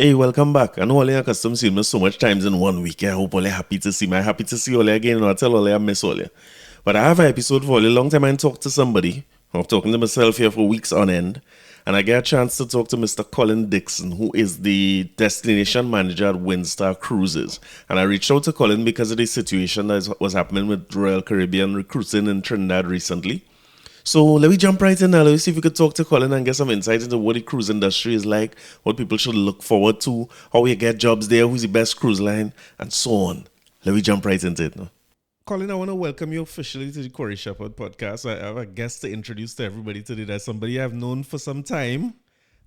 Hey, welcome back. I know all you custom seen me so much times in 1 week. I hope all you happy to see me. I'm happy to see all you again. I tell all you I miss all you. But I have an episode for all you. Long time I talk to somebody. I'm talking to myself here for weeks on end. And I get a chance to talk to Mr. Colin Dickson, who is the destination manager at Windstar Cruises. And I reached out to Colin because of the situation that was happening with Royal Caribbean recruiting in Trinidad recently. So let me jump right in now. Let me see if we could talk to Colin and get some insight into what the cruise industry is like, what people should look forward to, how you get jobs there, who's the best cruise line, and so on. Let me jump right into it now. Colin, I want to welcome you officially to the Corey Shepherd podcast. I have a guest to introduce to everybody today. There's somebody I've known for some time,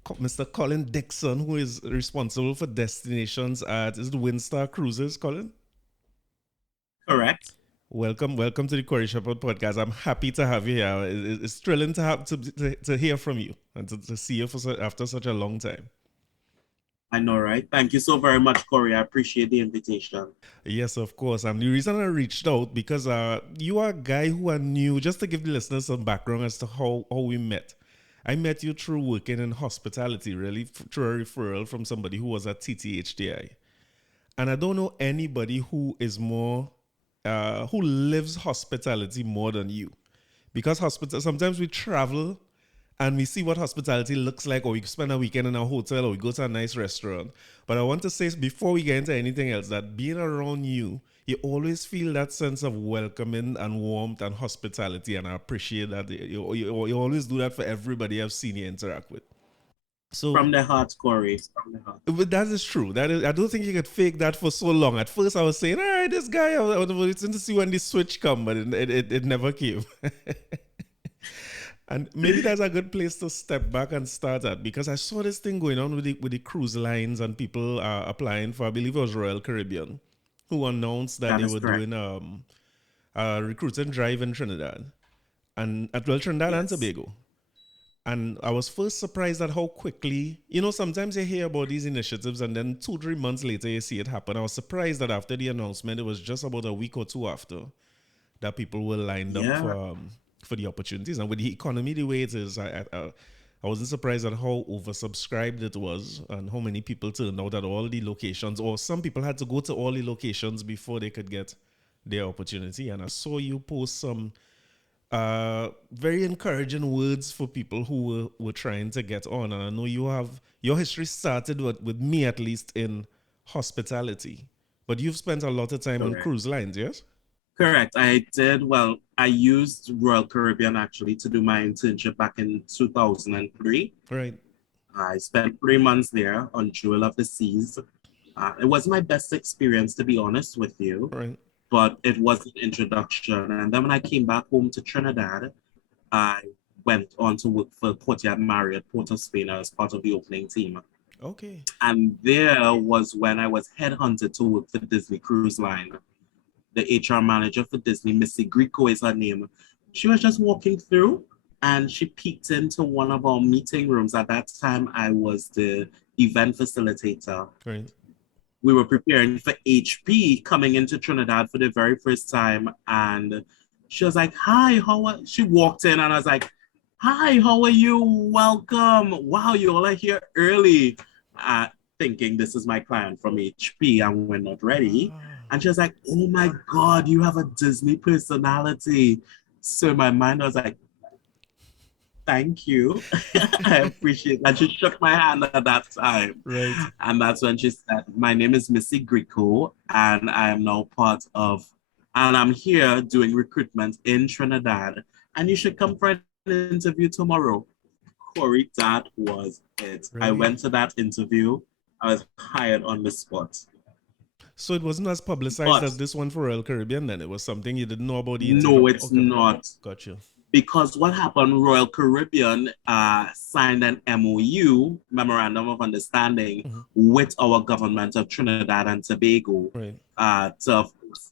Mr. Colin Dickson, who is responsible for destinations at is it Windstar Cruises, Colin? Correct. Welcome to the Corey Shepherd podcast. I'm happy to have you here. It's thrilling to have to hear from you and to see you after such a long time. I know, right? Thank you so very much, Corey. I appreciate the invitation. Yes, of course. And the reason I reached out because you are a guy who I knew. Just to give the listeners some background as to how we met. I met you through working in hospitality, really, through a referral from somebody who was at TTHDI. And I don't know anybody who is more who lives hospitality more than you. Because sometimes we travel and we see what hospitality looks like, or we spend a weekend in a hotel, or we go to a nice restaurant. But I want to say, before we get into anything else, that being around you, you always feel that sense of welcoming and warmth and hospitality, and I appreciate that. You always do that for everybody I've seen you interact with. So From the heart, Corey. From the heart. but that is true. That is, I don't think you could fake that for so long. At first, I was saying, "All right, this guy." I was waiting to see when the switch come, but it never came. And maybe that's a good place to step back and start at, because I saw this thing going on with the cruise lines and people applying for, I believe it was Royal Caribbean, who announced that That they is were correct. doing a recruiting drive in Trinidad and at Trinidad and Yes. Tobago. And I was first surprised at how quickly, sometimes you hear about these initiatives and then 2, 3 months later you see it happen. I was surprised that after the announcement, it was just about a week or two after that people were lined up Yeah. for the opportunities. And with the economy the way it is, I wasn't surprised at how oversubscribed it was and how many people turned out at all the locations, or some people had to go to all the locations before they could get their opportunity. And I saw you post some very encouraging words for people who were trying to get on. And I know your history started with me, at least, in hospitality, but you've spent a lot of time on Correct. cruise lines, yes? Correct. I did. Well, I used Royal Caribbean actually to do my internship back in 2003. Right, I spent 3 months there on Jewel of the Seas. It was my best experience, to be honest with you, right. but it was an introduction. And then when I came back home to Trinidad, I went on to work for Courtyard Marriott, Port of Spain, as part of the opening team. Okay. And there was when I was headhunted to work for Disney Cruise Line. The HR manager for Disney, Missy Greco is her name. She was just walking through and she peeked into one of our meeting rooms. At that time, I was the event facilitator. Right. We were preparing for HP coming into Trinidad for the very first time. And she was like, "Hi, how are..." She walked in and I was like, "Hi, how are you? Welcome. Wow, you all are here early." Thinking this is my client from HP and we're not ready. Ah. And she was like, "Oh my God, you have a Disney personality." So in my mind, I was like, "Thank you." I appreciate that. She shook my hand at that time. Right. And that's when she said, "My name is Missy Greco, and I am now part of, and I'm here doing recruitment in Trinidad. And you should come for an interview tomorrow." Corey, that was it. I Really? went to that interview. I was hired on the spot. So it wasn't as publicized as But this one for Royal Caribbean then? It was something you didn't know about the interview? no, it's Okay. not. Gotcha. Because what happened, Royal Caribbean signed an MOU, Memorandum of Understanding, Mm-hmm. with our government of Trinidad and Tobago Right. to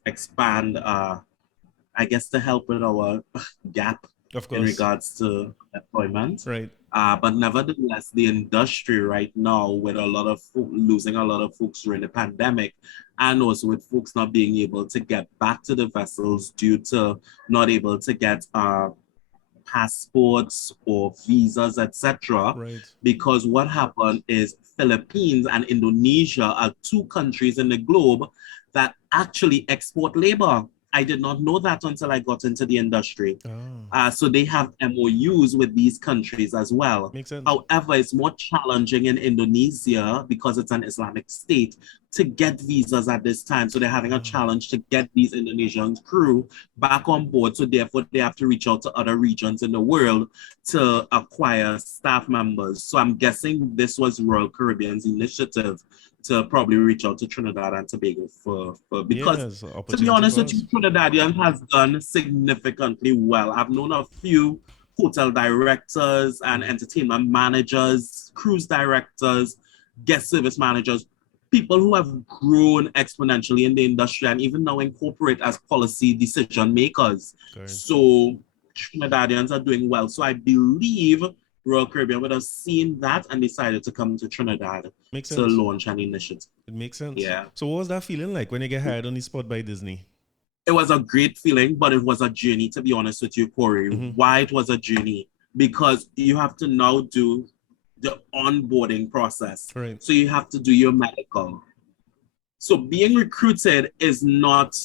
expand, I guess, to help with our gap Of in course. regards to employment. Right. But nevertheless, the industry right now, with a lot of losing a lot of folks during the pandemic, and also with folks not being able to get back to the vessels due to not able to get passports or visas, etc. Right. Because what happened is Philippines and Indonesia are two countries in the globe that actually export labor. I did not know that until I got into the industry. So they have MOUs with these countries as well. Makes sense. However, it's more challenging in Indonesia because it's an Islamic state to get visas at this time. So they're having a challenge to get these Indonesian crew back on board. So therefore, they have to reach out to other regions in the world to acquire staff members. So I'm guessing this was Royal Caribbean's initiative to probably reach out to Trinidad and Tobago because to be honest with you, Trinidadian has done significantly well. I've known a few hotel directors and entertainment managers, cruise directors, guest service managers, people who have grown exponentially in the industry and even now incorporate as policy decision makers. So Trinidadians are doing well. So I believe Royal Caribbean would have seen that and decided to come to Trinidad to launch an initiative. It makes sense. Yeah. So what was that feeling like when you get hired on the spot by Disney? It was a great feeling, but it was a journey, to be honest with you, Corey. Why it was a journey? Because you have to now do the onboarding process. Right. So you have to do your medical. So being recruited is not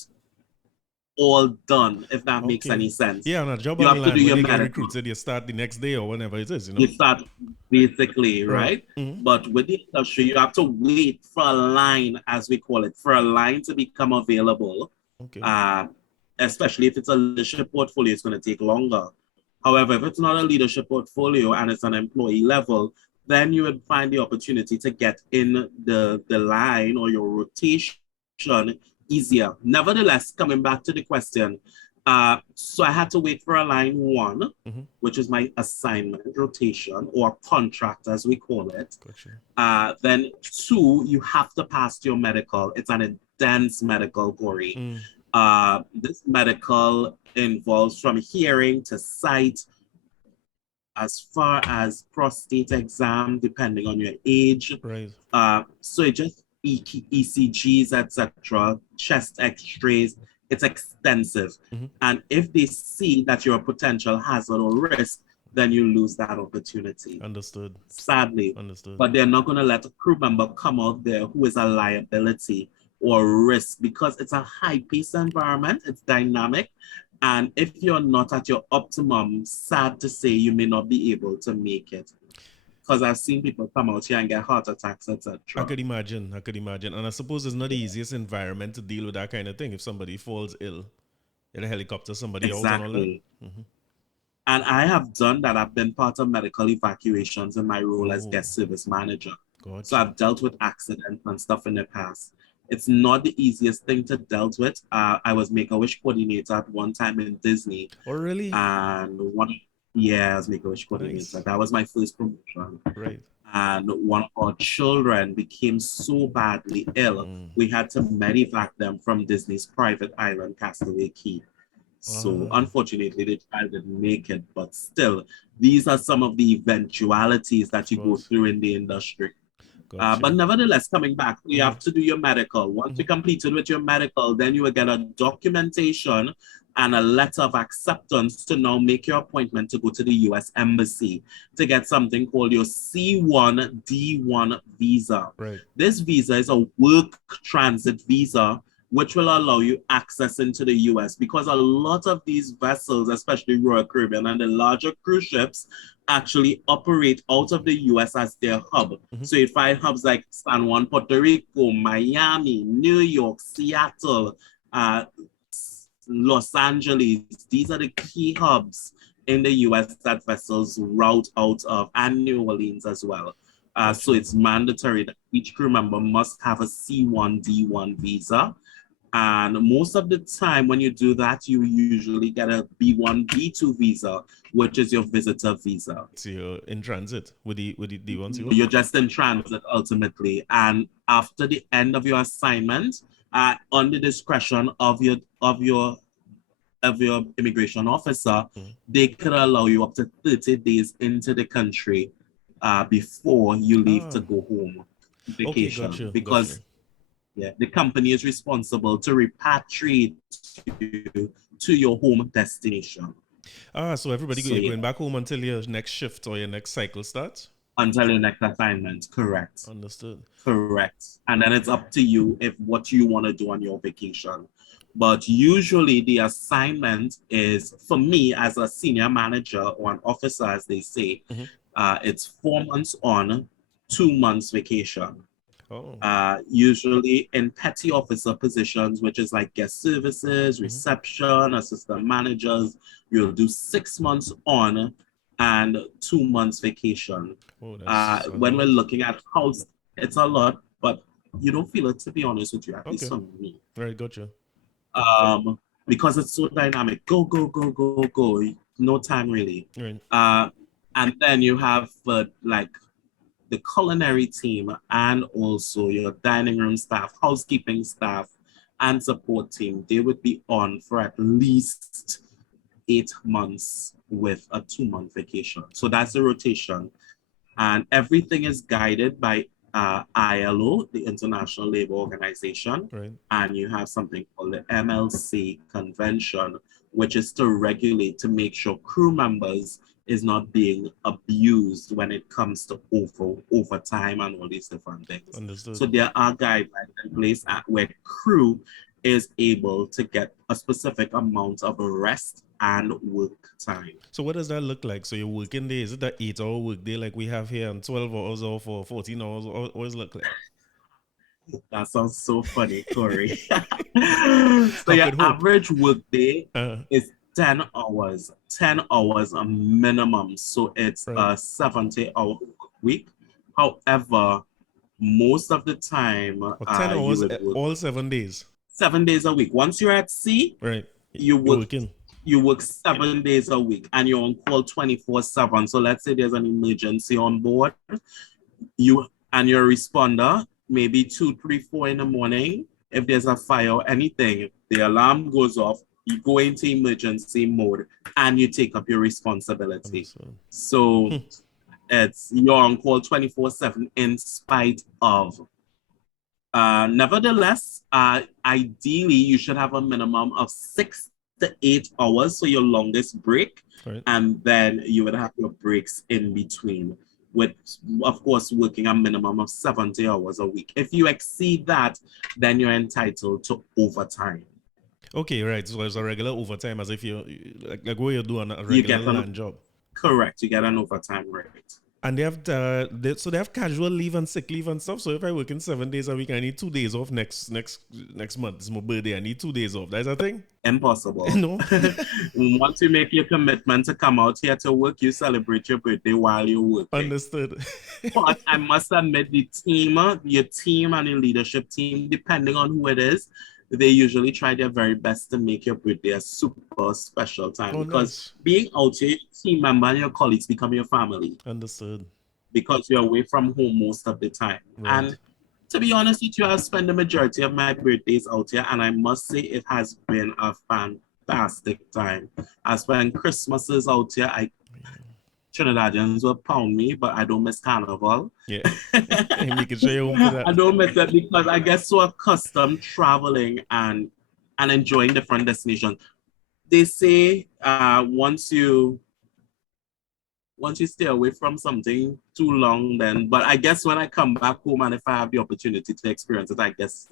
all done, if that makes any sense. Yeah, on a job you on have the to do line, your when you get medical. recruited, you start the next day or whenever it is, you know? You start basically, right? But with the industry, you have to wait for a line, as we call it, for a line to become available. Especially if it's a leadership portfolio, it's going to take longer. However, if it's not a leadership portfolio and it's an employee level, then you would find the opportunity to get in the line or your rotation easier. Nevertheless, coming back to the question, so I had to wait for a line 1, which is my assignment rotation or contract, as we call it. Then 2, you have to pass your medical. It's an intense medical, Corey. This medical involves from hearing to sight, as far as prostate exam, depending on your age. Right. So it just ECGs, etc., chest x-rays, it's extensive. And if they see that you're a potential hazard or risk, then you lose that opportunity. Understood. Sadly. Understood. But they're not going to let a crew member come out there who is a liability or risk, because it's a high-paced environment, it's dynamic, and if you're not at your optimum, sad to say, you may not be able to make it. Because I've seen people come out here and get heart attacks, etc. I could imagine. And I suppose it's not the easiest environment to deal with that kind of thing. If somebody falls ill in a helicopter, somebody out and all that. And I have done that. I've been part of medical evacuations in my role as guest service manager. So I've dealt with accidents and stuff in the past. It's not the easiest thing to deal with. I was Make-A-Wish coordinator at one time in Disney. Oh, really? And I was Make-A-Wish coordinator. Nice. That was my first promotion. Right. And one of our children became so badly ill, we had to medevac them from Disney's private island, Castaway Cay. So unfortunately, the child didn't make it. But still, these are some of the eventualities that you go through in the industry. But nevertheless, coming back, you have to do your medical. Once you completed with your medical, then you will get a documentation and a letter of acceptance to now make your appointment to go to the U.S. Embassy to get something called your C1D1 visa. Right. This visa is a work transit visa, which will allow you access into the U.S. because a lot of these vessels, especially Royal Caribbean and the larger cruise ships, actually operate out of the U.S. as their hub. So you find hubs like San Juan, Puerto Rico, Miami, New York, Seattle, Los Angeles. These are the key hubs in the U.S. that vessels route out of, and New Orleans as well. So it's mandatory that each crew member must have a C1D1 visa. And most of the time when you do that, you usually get a B1, B2 visa, which is your visitor visa. So you're in transit with the D1? You're just in transit ultimately. And after the end of your assignment, on the discretion of your immigration officer, they could allow you up to 30 days into the country before you leave to go home vacation. Okay, because the company is responsible to repatriate you to your home destination. So everybody going back home until your next shift or your next cycle starts? until your next assignment. Correct. Understood. Correct. And then it's up to you if what you want to do on your vacation. But usually the assignment is, for me as a senior manager or an officer, as they say, it's 4 months on, 2 months vacation. Oh. Usually in petty officer positions, which is like guest services, reception, assistant managers, you'll do 6 months on and 2 months vacation. Oh, that's a When we're lot. looking at house, it's a lot, but you don't feel it, to be honest with you, at least Okay. for me. Right, gotcha. Because it's so dynamic. Go, go, go, go, go. No time really. Right. And then you have like the culinary team and also your dining room staff, housekeeping staff, and support team. They would be on for at least 8 months with a 2 month vacation. So that's the rotation. And everything is guided by ILO, the International Labour Organization, Right. and you have something called the MLC convention, which is to regulate to make sure crew members is not being abused when it comes to overtime and all these different things. Understood. So there are guidelines in place where crew is able to get a specific amount of rest and work time. So what does that look like? So your working day, is it that 8 hour work day like we have here and 12 hours or for 14 hours? Or what does it look like? That sounds so funny, Corey. So I your could hope. average work day is 10 hours, 10 hours a minimum. So it's Right. a 70-hour week. However, most of the time, 10 you hours would work all 7 days. 7 days a week. Once you're at sea, Right. you You're work working. you work 7 days a week and you're on call 24/7. So let's say there's an emergency on board, you and your responder, maybe 2, 3, 4 in the morning. If there's a fire or anything, the alarm goes off, you go into emergency mode and you take up your responsibility. Understood. So it's you're on call 24/7 in spite of. Nevertheless, ideally, you should have a minimum of 6 to 8 hours, so your longest break, Right. and then you would have your breaks in between, with, of course, working a minimum of 70 hours a week. If you exceed that, then you're entitled to overtime. Okay, right. So it's a regular overtime as if you're like what you're doing a You regular get land job. correct. You get an overtime rate. And they have so they have casual leave and sick leave and stuff. So if I work in 7 days a week, I need 2 days off next month. It's my birthday. I need 2 days off. That's a thing. Impossible. No. Once you make your commitment to come out here to work, you celebrate your birthday while you're working. Understood. But I must admit, your team and your leadership team, depending on who it is, they usually try their very best to make your birthday a super special time. Oh, because nice. being out here, your team member and your colleagues become your family. Understood. Because you're away from home most of the time. Right. And to be honest with you, I've spent the majority of my birthdays out here, and I must say it has been a fantastic time. I spent Christmases out here. Trinidadians will pound me, but I don't miss Carnival. Yeah. Making sure you're home for that. I don't miss it because I get so accustomed traveling and enjoying different destinations. They say once you stay away from something too long, then, but I guess when I come back home and if I have the opportunity to experience it, I guess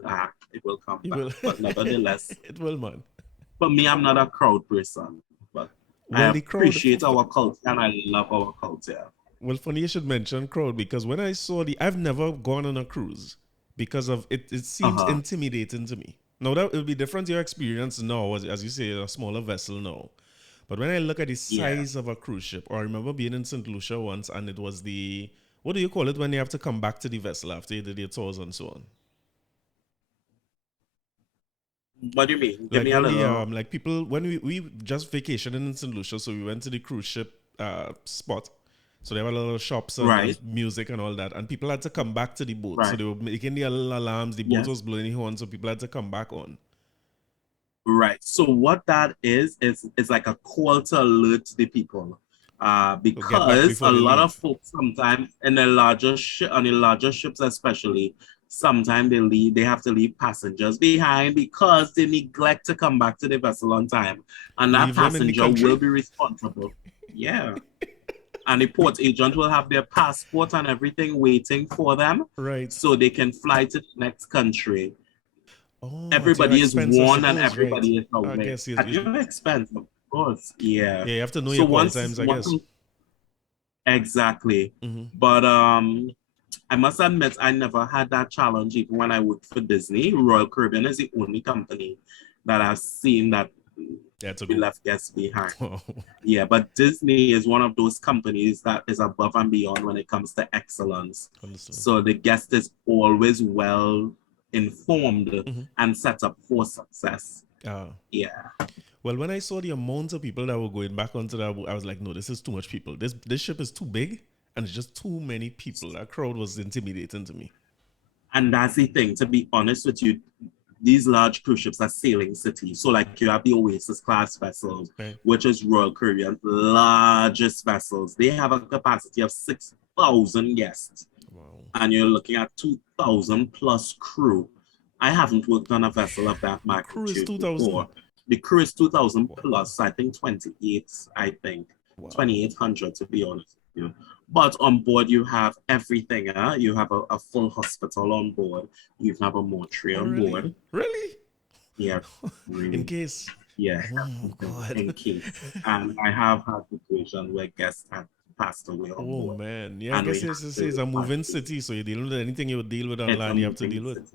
it will come back. Will. But nevertheless, it will, man. For me, I'm not a crowd person, but I appreciate our culture and I love our culture. Well, funny you should mention crowd because when I saw I've never gone on a cruise because of it seems intimidating to me. Now that it will be different to your experience now, as you say, a smaller vessel now. But when I look at the size of a cruise ship, or I remember being in St. Lucia once and it was what do you call it when you have to come back to the vessel after you did your tours and so on? What do you mean? Give me a little... like people, when we just vacationed in St. Lucia, so we went to the cruise ship spot. So there were little shops and music and all that. And people had to come back to the boat. Right. So they were making the little alarms, the boat was blowing the horn, so people had to come back on. Right. So what that is like a call to alert the people. Because a lot of folks sometimes in the larger on the larger ships especially, sometimes they have to leave passengers behind because they neglect to come back to the vessel on time. And that passenger will be responsible. Yeah. And the port agent will have their passport and everything waiting for them. Right. So they can fly to the next country. Oh, at your Everybody is expense, I warned and suppose, right? everybody is I aware. guess At your expense, of course. Yeah. yeah, you have to know So your call times, I guess. exactly. But I must admit, I never had that challenge even when I worked for Disney. Royal Caribbean is the only company that I've seen that we left guests behind. Yeah, but Disney is one of those companies that is above and beyond when it comes to excellence. Understood. So the guest is always well informed and set up for success. Yeah. Well, when I saw the amount of people that were going back onto that, I was like, no, this is too much people. This ship is too big, and it's just too many people. That crowd was intimidating to me. And that's the thing, to be honest with you, these large cruise ships are sailing cities. So like you have the Oasis class vessels, which is Royal Caribbean's largest vessels. They have a capacity of 6,000 guests. Wow. And you're looking at 2,000 plus crew. I haven't worked on a vessel of that magnitude before. The crew is 2,000 plus, I think 28, I think. Wow. 2,800 to be honest with you. But on board you have everything. You have a full hospital on board. You have a mortuary on board. Really? Yeah. Really. In case. Yeah. Oh, God. In case. And I have had situations where guests have passed away on board. Oh, man. Yeah, I guess this is a moving city, so you deal with anything you would deal with on land, you have to deal with.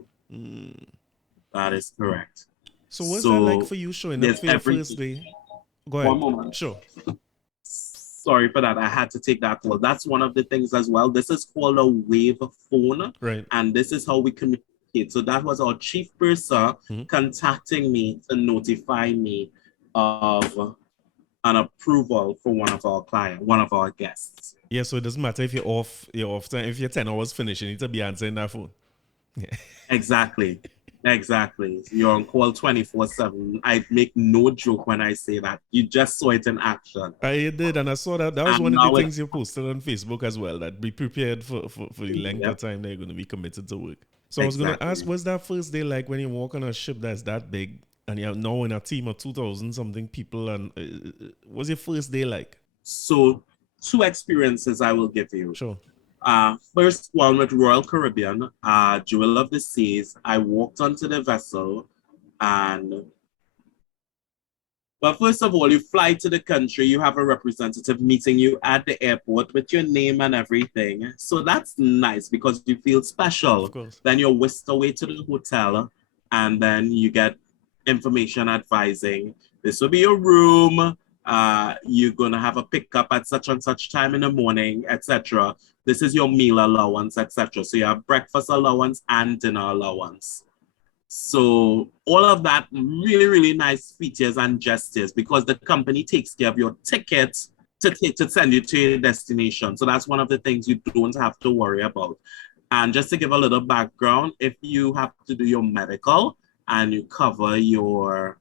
That is correct. So what's that like for you showing up for your first day? Go ahead. 1 moment. Sure. Sorry for that. I had to take that call. That's one of the things as well. This is called a wave phone. Right. And this is how we communicate. So that was our chief purser contacting me to notify me of an approval for one of our clients, one of our guests. Yeah, so it doesn't matter if you're off time. If you're 10 hours finished, you need to be answering that phone. Yeah. Exactly. Exactly. You're on call 24/7. I make no joke when I say that. You just saw it in action. I did, and I saw that. That was one of the things you posted on Facebook as well, that be prepared for the length of time that you're going to be committed to work. So I was going to ask, what's that first day like when you walk on a ship that's that big and you're now in a team of 2,000 something people, and what's your first day like? So 2 experiences I will give you. Sure. First one with Royal Caribbean, Jewel of the Seas. I walked onto the vessel but first of all, you fly to the country, you have a representative meeting you at the airport with your name and everything. So that's nice because you feel special. Of course. Then you're whisked away to the hotel and then you get information advising, this will be your room, you're going to have a pickup at such and such time in the morning, etc. This is your meal allowance, etc. So you have breakfast allowance and dinner allowance. So all of that really, really nice features and gestures because the company takes care of your ticket to send you to your destination. So that's one of the things you don't have to worry about. And just to give a little background, if you have to do your medical and you cover your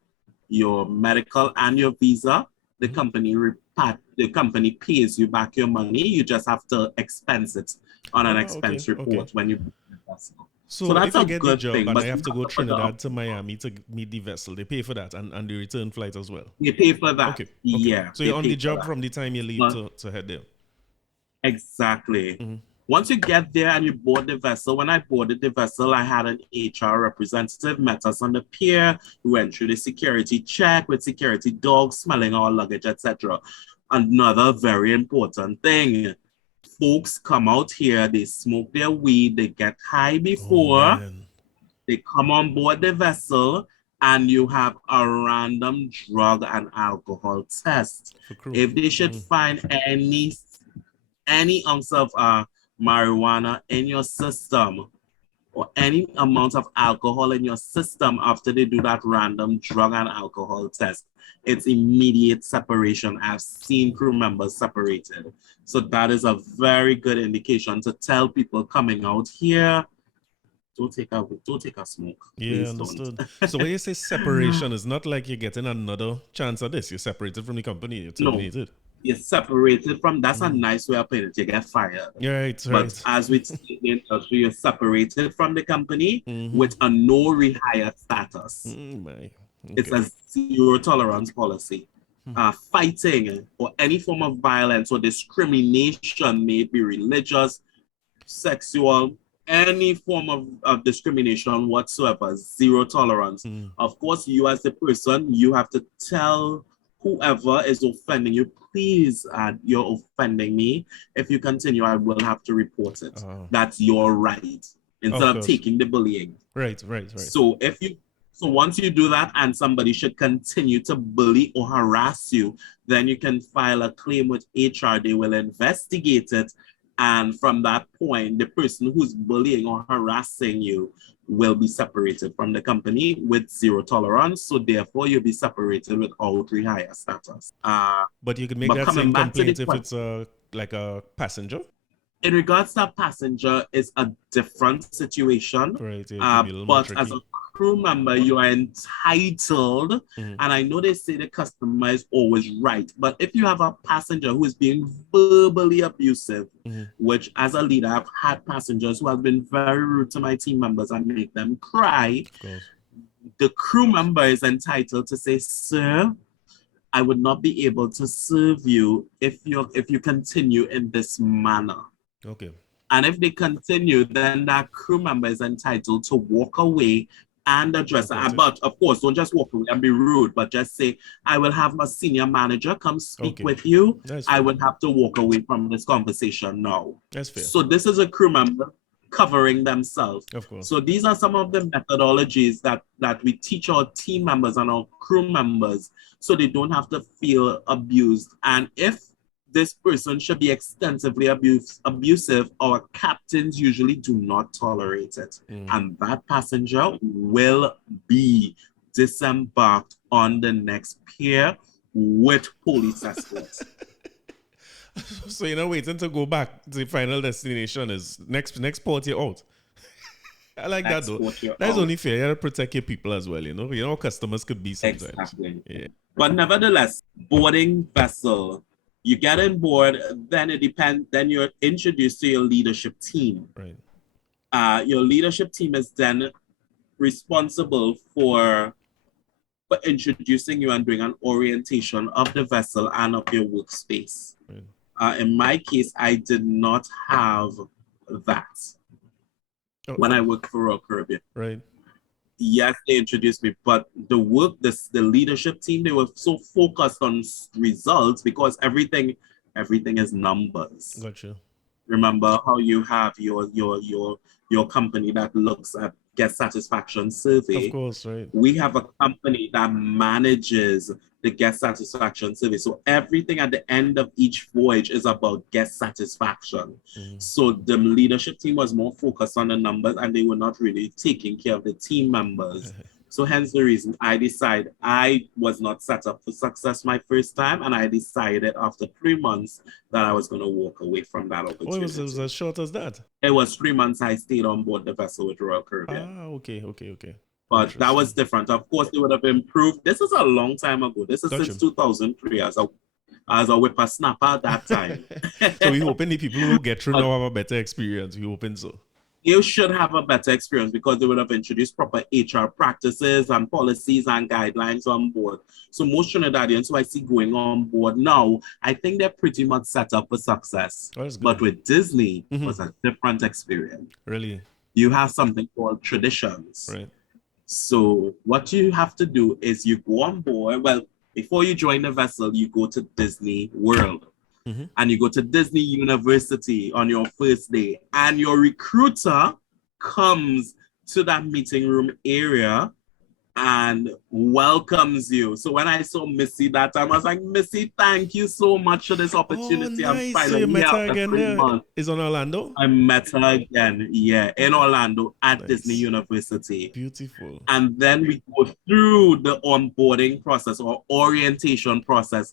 medical and your visa, the company pays you back your money. You just have to expense it on an expense report when you book the vessel. So that's if I get the job thing, and I have to go Trinidad to Miami to meet the vessel, they pay for that and the return flight as well? They pay for that. Okay. Yeah. So you're on the job from the time you leave to head there? Exactly. Once you get there and you board the vessel, when I boarded the vessel, I had an HR representative met us on the pier. We went through the security check with security dogs, smelling our luggage, etc. Another very important thing. Folks come out here, they smoke their weed, they get high before, they come on board the vessel, and you have a random drug and alcohol test. If they should find any ounce of marijuana in your system or any amount of alcohol in your system after they do that random drug and alcohol test, it's immediate separation. I've seen crew members separated. So that is a very good indication to tell people coming out here, don't take a smoke. Yeah, understood. So when you say separation, it's not like you're getting another chance at this. You're separated from the company. You're terminated. No, you're separated from, that's a nice way of putting it. You get fired. Yeah, right. But as we say in the industry, you're separated from the company with a no rehire status. It's a zero tolerance policy. fighting or any form of violence or discrimination, may it be religious, sexual, any form of discrimination whatsoever, zero tolerance. Of course, you as the person, you have to tell whoever is offending you, please, you're offending me. If you continue, I will have to report it. That's your right, instead of taking the bullying. Right. So once you do that and somebody should continue to bully or harass you, then you can file a claim with HR. They will investigate it. And from that point, the person who's bullying or harassing you will be separated from the company with zero tolerance. So therefore, you'll be separated without rehire status. But you can make that same complaint if it's like a passenger? In regards to a passenger, it's a different situation. Right, but as a crew member, you are entitled, and I know they say the customer is always right, but if you have a passenger who is being verbally abusive, which as a leader, I've had passengers who have been very rude to my team members and make them cry, the crew member is entitled to say, sir, I would not be able to serve you if you continue in this manner. Okay. And if they continue, then that crew member is entitled to walk away and address it. But of course, don't just walk away and be rude, but just say, I will have my senior manager come speak with you. I will have to walk away from this conversation now. That's fair. So this is a crew member covering themselves. Of course. So these are some of the methodologies that we teach our team members and our crew members so they don't have to feel abused. And if this person should be extensively abusive, our captains usually do not tolerate it. And that passenger will be disembarked on the next pier with police escort. So you're not waiting to go back to the final destination is next port you're out. I like that though. That's only fair. You have to protect your people as well, you know customers could be sometimes. Exactly. Yeah. But nevertheless, boarding vessel, you get on board, then it depends, then you're introduced to your leadership team. Right. Your leadership team is then responsible for introducing you and doing an orientation of the vessel and of your workspace. Right. In my case, I did not have that when I worked for Royal Caribbean. Right. Yes, they introduced me, but the leadership team, they were so focused on results because everything is numbers. Gotcha. Remember how you have your company that looks at guest satisfaction survey. Of course, right. We have a company that manages the guest satisfaction survey. So everything at the end of each voyage is about guest satisfaction. So the leadership team was more focused on the numbers and they were not really taking care of the team members. So hence the reason I was not set up for success my first time, and I decided after 3 months that I was going to walk away from that opportunity. It was as short as that? It was 3 months I stayed on board the vessel with Royal Caribbean. Okay. But that was different. Of course, they would have improved. This is a long time ago. This is since 2003 as a whippersnapper at that time. So we hoping the people who get through now have a better experience. We hoping so. You should have a better experience because they would have introduced proper HR practices and policies and guidelines on board. So most Trinidadians who I see going on board now, I think they're pretty much set up for success. But with Disney, it was a different experience. Really? You have something called traditions. Right. So what you have to do is you go on board. Well, before you join the vessel, you go to Disney World. And you go to Disney University on your first day, and your recruiter comes to that meeting room area and welcomes you. So when I saw Missy that time, I was like, Missy, thank you so much for this opportunity. Oh, nice. I'm finally so you met here her again there? Is on Orlando? I met her again, in Orlando at Disney University. Beautiful. And then we go through the onboarding process or orientation process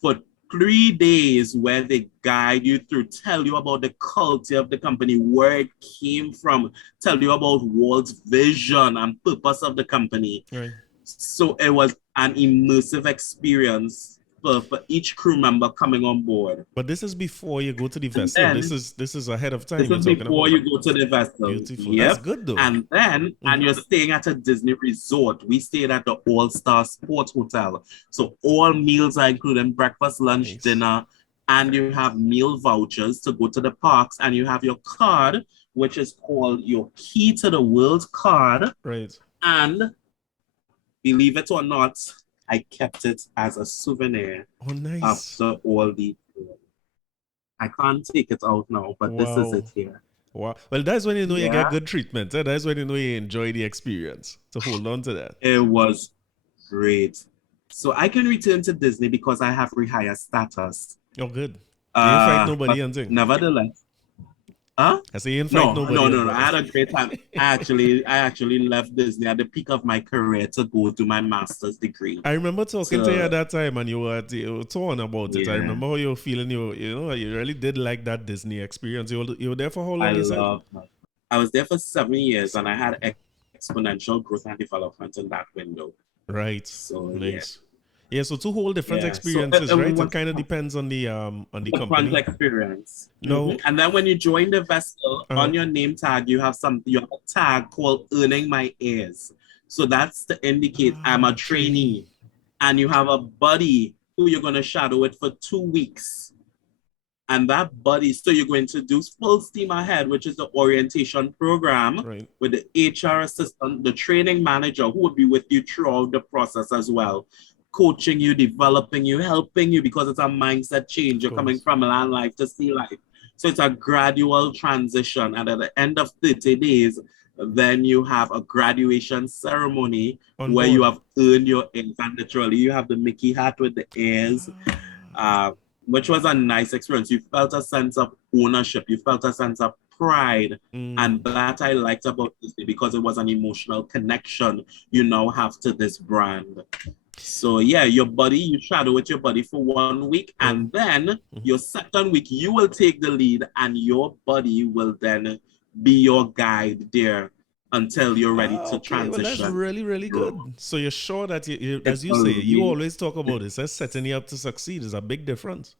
for 3 days where they guide you through, tell you about the culture of the company, where it came from, tell you about Walt's vision and purpose of the company. Right. So it was an immersive experience for each crew member coming on board. But this is before you go to the And vessel. then This is ahead of this time you're is talking before about. you go to the vessel. Beautiful. That's Yep. good though. And then, and you're staying at a Disney resort. We stayed at the All-Star Sports Hotel. So all meals are including breakfast, lunch, Nice. dinner, and you have meal vouchers to go to the parks. And you have your card, which is called your Key to the World card. Right. And believe it or not, I kept it as a souvenir Oh, nice. after all the. I can't take it out now, but this is it here. Wow. Well, that's when you know you Yeah. get good treatment. Eh? That's when you know you enjoy the experience. To hold on to that. It was great. So I can return to Disney because I have rehire status. Oh, good. You ain't fight nobody But and thing. nevertheless. Huh? I say you ain't fight nobody. No. I had a great time. I actually left Disney at the peak of my career to go do my master's degree. I remember talking to you at that time and you were torn about it. Yeah. I remember how you were feeling. You really did like that Disney experience. You were there for how long? I was there for 7 years and I had exponential growth and development in that window. Right. So nice. Yeah, so two whole different experiences, right? It kind of depends on the company. Experience. No. Mm-hmm. And then when you join the vessel, on your name tag, you have a tag called Earning My Ears. So that's to indicate I'm a trainee. And you have a buddy who you're going to shadow it for 2 weeks. And that buddy, so you're going to do full steam ahead, which is the orientation program with the HR assistant, the training manager who will be with you throughout the process as well, coaching you, developing you, helping you, because it's a mindset change. You're coming from land life to sea life. So it's a gradual transition. And at the end of 30 days, then you have a graduation ceremony where you have earned your ears. And literally, you have the Mickey hat with the ears. Which was a nice experience. You felt a sense of ownership. You felt a sense of pride. And that I liked about Disney because it was an emotional connection you now have to this brand. So yeah, your buddy, you shadow with your buddy for 1 week. And then your second week, you will take the lead and your buddy will then be your guide there until you're ready to transition. Well, that's really, really good. So you're sure that, as you say, you always talk about this as setting you up to succeed is a big difference.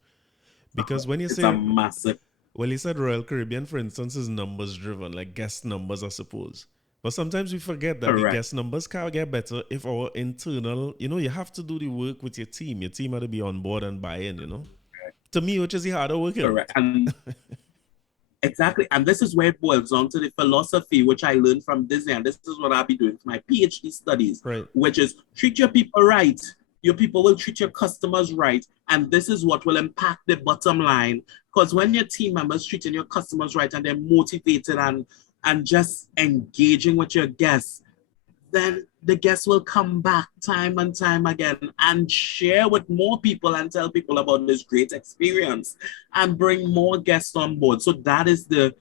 Because when you say... a massive... Well, you said Royal Caribbean, for instance, is numbers driven, like guest numbers, I suppose. But sometimes we forget that the guest numbers can't get better if our internal... you have to do the work with your team. Your team had to be on board and buy in, To me, which is the harder work. Correct. Exactly. And this is where it boils down to the philosophy, which I learned from Disney. And this is what I'll be doing for my PhD studies, which is treat your people right. Your people will treat your customers right. And this is what will impact the bottom line. Because when your team members treating your customers right and they're motivated and just engaging with your guests, then the guests will come back time and time again and share with more people and tell people about this great experience and bring more guests on board. So that's the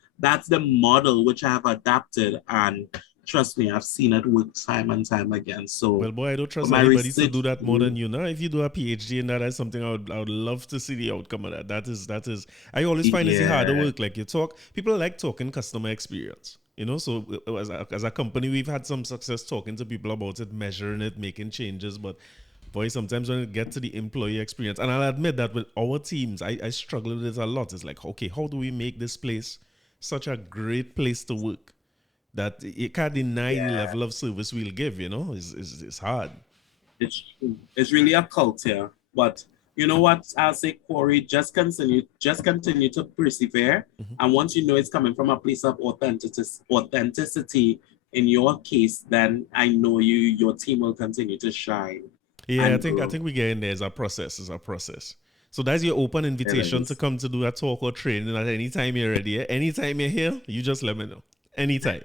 model which I have adapted, and trust me, I've seen it work time and time again. So well, boy, I don't trust anybody to do that more than you. Now, if you do a PhD in that, that's something I would love to see the outcome of that. That is I always find it's harder work. Like people like talking customer experience. So as a company, we've had some success talking to people about it, measuring it, making changes. But boy, sometimes when it gets to the employee experience, and I'll admit that with our teams, I struggle with it a lot. It's like, okay, how do we make this place such a great place to work that you can't deny the level of service we'll give? It's hard. It's really a cult here, but you know what? I'll say, Corey, just continue to persevere. And once you know it's coming from a place of authenticity in your case, then I know your team will continue to shine. Yeah, I think we get in there as a process. So that's your open invitation to come to do a talk or training at any time you're ready. Anytime you're here, you just let me know. Anytime.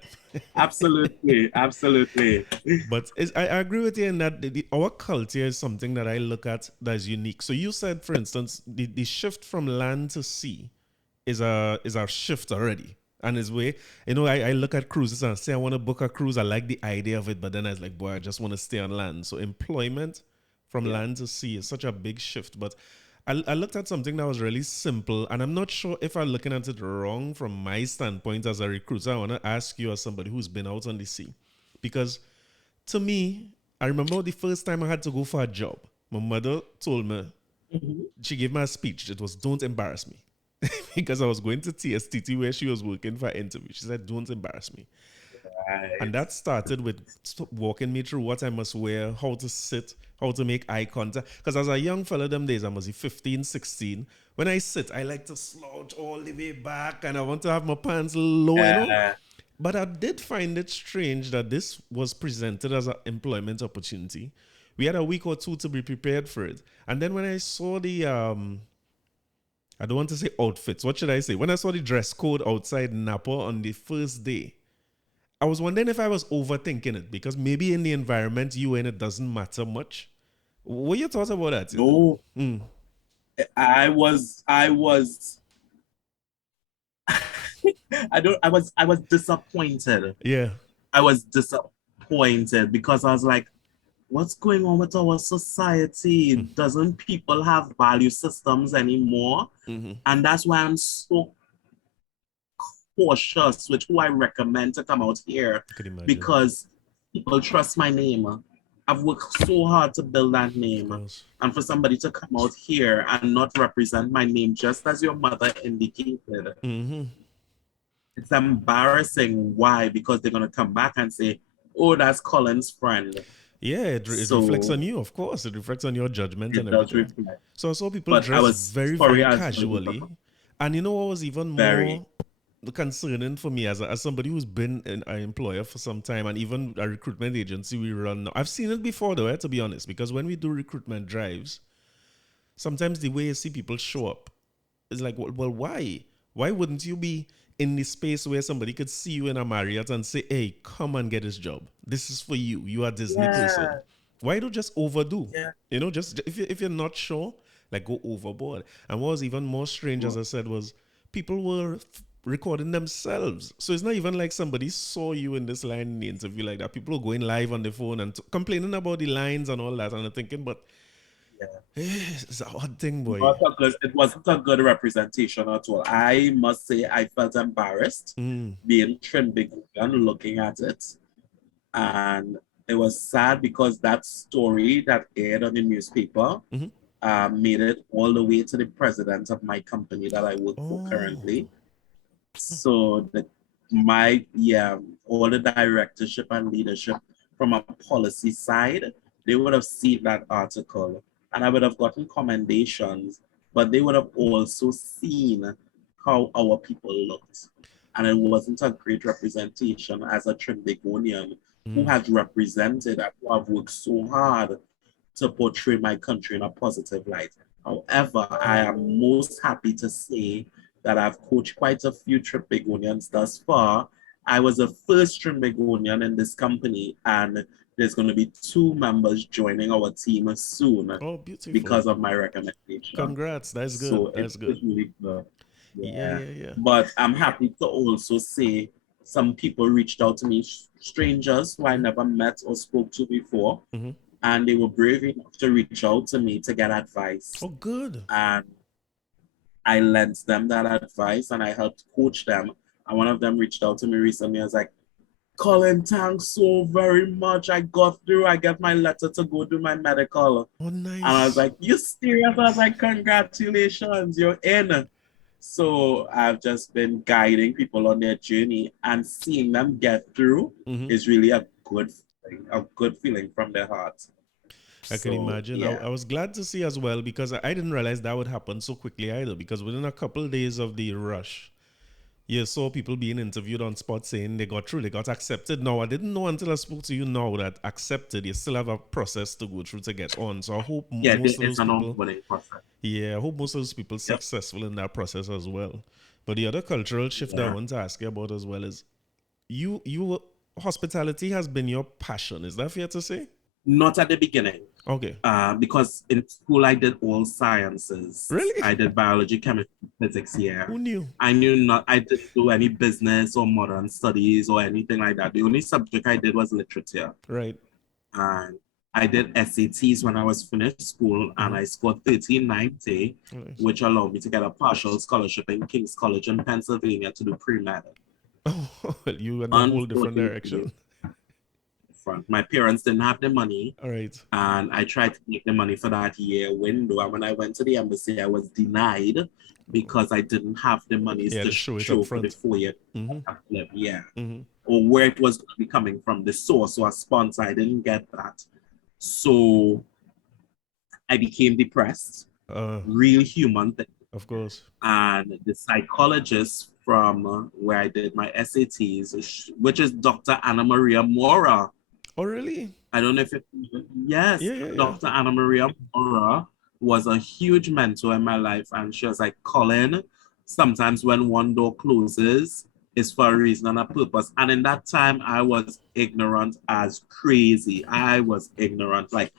Absolutely. But I agree with you in that our culture is something that I look at that is unique. So you said, for instance, the shift from land to sea is a shift already. And it's way, I look at cruises and say I want to book a cruise. I like the idea of it, but then I was like, boy, I just want to stay on land. So employment from land to sea is such a big shift. But I looked at something that was really simple, and I'm not sure if I'm looking at it wrong from my standpoint as a recruiter. I want to ask you as somebody who's been out on the sea. Because to me, I remember the first time I had to go for a job. My mother told me, she gave me a speech. It was, "Don't embarrass me." Because I was going to TSTT where she was working for an interview. She said, "Don't embarrass me." And Right. that started with walking me through what I must wear, how to sit, how to make eye contact. Because as a young fella them days, I must be 15, 16. When I sit, I like to slouch all the way back and I want to have my pants low, you know. Yeah. But I did find it strange that this was presented as an employment opportunity. We had a week or two to be prepared for it. And then when I saw the I don't want to say outfits, what should I say? When I saw the dress code outside Napa on the first day, I was wondering if I was overthinking it because maybe in the environment you in, it doesn't matter much. What are your thoughts about that? No, I was I was disappointed. Yeah. I was disappointed because I was like, what's going on with our society? Doesn't people have value systems anymore? And that's why I'm so cautious with who I recommend to come out here I could imagine. because people trust my name. I've worked so hard to build that Of name. course. And for somebody to come out here and not represent my name, just as your mother indicated, it's embarrassing. Why? Because they're going to come back and say, oh, that's Colin's friend. Yeah, it reflects on So you, of course. It reflects on your judgment and it does everything. reflect. So I saw people But I dress was very, sorry very as well. casually. And you know what was even Very. more concerning for me as somebody who's been an employer for some time and even a recruitment agency we run now. I've seen it before though, to be honest, because when we do recruitment drives, sometimes the way you see people show up is like, well, why? Why wouldn't you be in the space where somebody could see you in a Marriott and say, "Hey, come and get this job. This is for you. You are a Disney person." Yeah. Why do just overdo? Yeah. You know, just if you're not sure, like go overboard. And what was even more strange, as I said, was people were recording themselves. So it's not even like somebody saw you in this line in the interview like that. People are going live on the phone and complaining about the lines and all that. And I'm thinking, but Yeah. it's an odd thing, boy. Not a good, it wasn't a good representation at all. I must say I felt embarrassed being Trinbagonian looking at it. And it was sad because that story that aired on the newspaper made it all the way to the president of my company that I work for Oh, currently. So all the directorship and leadership from a policy side, they would have seen that article and I would have gotten commendations, but they would have also seen how our people looked. And it wasn't a great representation as a Trinbagonian who has represented and who have worked so hard to portray my country in a positive light. However, I am most happy to say that I've coached quite a few Trinbagonians thus far. I was the first Trinbagonian in this company, and there's going to be 2 members joining our team soon oh, beautiful. because of my recommendation. Congrats. That's So good. That's it's good. really good. Yeah, Yeah. yeah, yeah. But I'm happy to also say some people reached out to me, strangers who I never met or spoke to before, and they were brave enough to reach out to me to get advice. Oh, good. And I lent them that advice and I helped coach them. And one of them reached out to me recently. I was like, Colin, thanks so very much. I got through. I got my letter to go do my medical. Oh, And I was nice. like, you serious? I was like, congratulations, you're in. So I've just been guiding people on their journey and seeing them get through is really a good feeling from their heart. I can So imagine. I yeah. was glad to see as well because I didn't realize that would happen so quickly either. Because within a couple of days of the rush, you saw people being interviewed on spot saying they got through, they got accepted. Now, I didn't know until I spoke to you now that accepted, you still have a process to go through to get on. So I hope Yeah, most of it's those an people, onboarding process. yeah, I hope most of those people Yep. successful in that process as well. But the other cultural shift I Yeah. want to ask you about as well is you hospitality has been your passion. Is that fair to say? Not at the beginning. Okay. Because in school I did all sciences. Really? I did biology, chemistry, physics. Yeah, Who knew? I knew not. I didn't do any business or modern studies or anything like that. The only subject I did was literature, Right. and I did SATs when I was finished school, and I scored 1390, Nice. which allowed me to get a partial scholarship in King's College in Pennsylvania to do pre-med. Oh, you went a whole different Unfortunately, direction. front. My parents didn't have the money, All right. and I tried to make the money for that year window. And when I went to the embassy, I was denied because I didn't have the money Yeah, to to show it up show for the front. 4 year. Mm-hmm. Yeah. Mm-hmm. Or where it was going to be coming from, the source or a sponsor. I didn't get that. So I became depressed, real human thing. Of course. And the psychologist from where I did my SATs, which is Dr. Anna Maria Mora. Oh, really? I don't know if it, yes, Yeah. Dr. Anna Maria Mora was a huge mentor in my life. And she was like, Colin, sometimes when one door closes, it's for a reason and a purpose. And in that time, I was ignorant as crazy. I was ignorant. Like,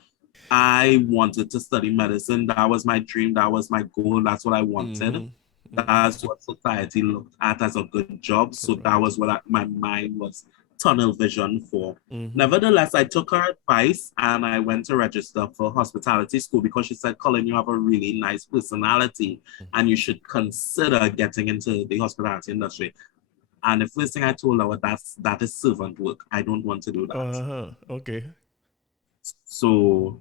I wanted to study medicine. That was my dream. That was my goal. That's what I wanted. Mm-hmm. That's what society looked at as a good job. So that was what my mind was tunnel vision for. Mm-hmm. Nevertheless, I took her advice and I went to register for hospitality school because she said, Colin, you have a really nice personality and you should consider getting into the hospitality industry. And the first thing I told her was that is servant work. I don't want to do that. Okay. So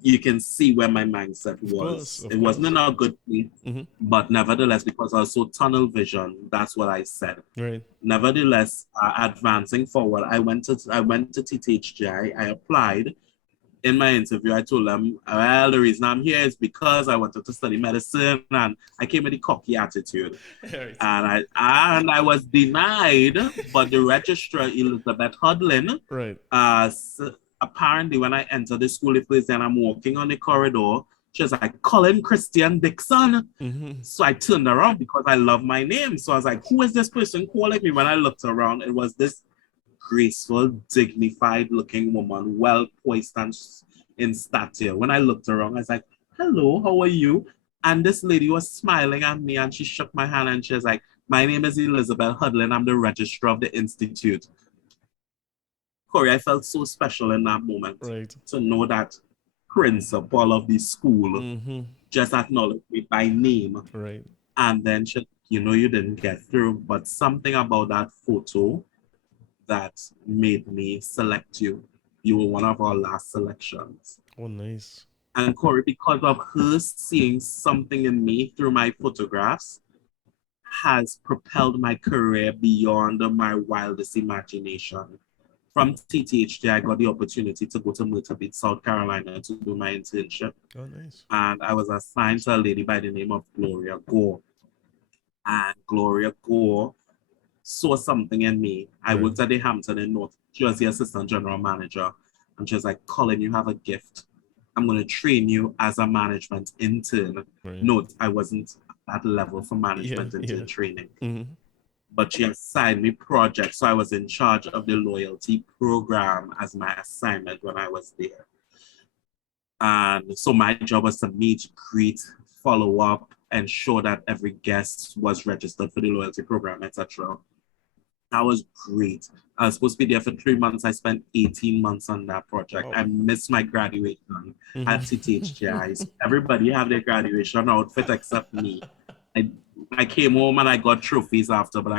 you can see where my mindset Of was. course. It wasn't in a good place, but nevertheless, because I was so tunnel vision, that's what I said. Right. Nevertheless, advancing forward, I went to TTHJ. I applied. In my interview, I told them, well, the reason I'm here is because I wanted to study medicine, and I came with a cocky attitude. Right. And I was denied, but the registrar, Elizabeth Hudlin, right. Apparently when I entered the school the first day and I'm walking on the corridor, she was like, Colin Christian Dickson. Mm-hmm. So I turned around because I love my name. So I was like, who is this person calling me? When I looked around, it was this graceful, dignified looking woman, well poised and in stature. When I looked around, I was like, hello, how are you? And this lady was smiling at me and she shook my hand and she was like, my name is Elizabeth Hudlin. I'm the registrar of the institute. Corey, I felt so special in that moment to know that principal of the school just acknowledged me by name. Right. And then she, you didn't get through, but something about that photo that made me select you. You were one of our last selections. Oh, nice. And Corey, because of her seeing something in me through my photographs, has propelled my career beyond my wildest imagination. From TTHJ, I got the opportunity to go to Myrtle Beach, South Carolina to do my internship. Oh, nice. And I was assigned to a lady by the name of Gloria Gore. And Gloria Gore saw something in me. I worked at the Hampton in North Jersey, assistant general manager. And she was like, Colin, you have a gift. I'm going to train you as a management intern. Note, I wasn't at that level for management intern training. Mm-hmm. But she assigned me projects. So I was in charge of the loyalty program as my assignment when I was there. And so my job was to meet, greet, follow up, ensure that every guest was registered for the loyalty program, etc. That was great. I was supposed to be there for 3 months. I spent 18 months on that project. I missed my graduation at TTHJ. Everybody have their graduation outfit except me. I came home and I got trophies after, but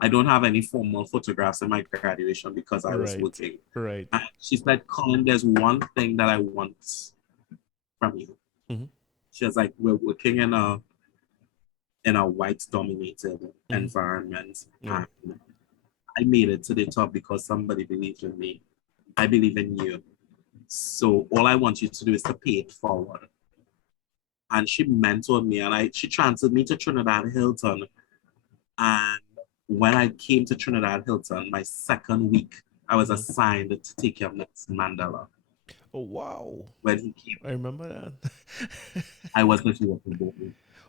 I don't have any formal photographs in my graduation because I was working. Right. And she said, Colin, there's one thing that I want from you. Mm-hmm. She was like, we're working in a white-dominated environment. And I made it to the top because somebody believed in me. I believe in you. So all I want you to do is to pay it forward. And she mentored me and she transferred me to Trinidad Hilton. And when I came to Trinidad Hilton, my second week, I was assigned to take care of Nelson Mandela. Oh, wow. When he came. I remember that. I was his water boy.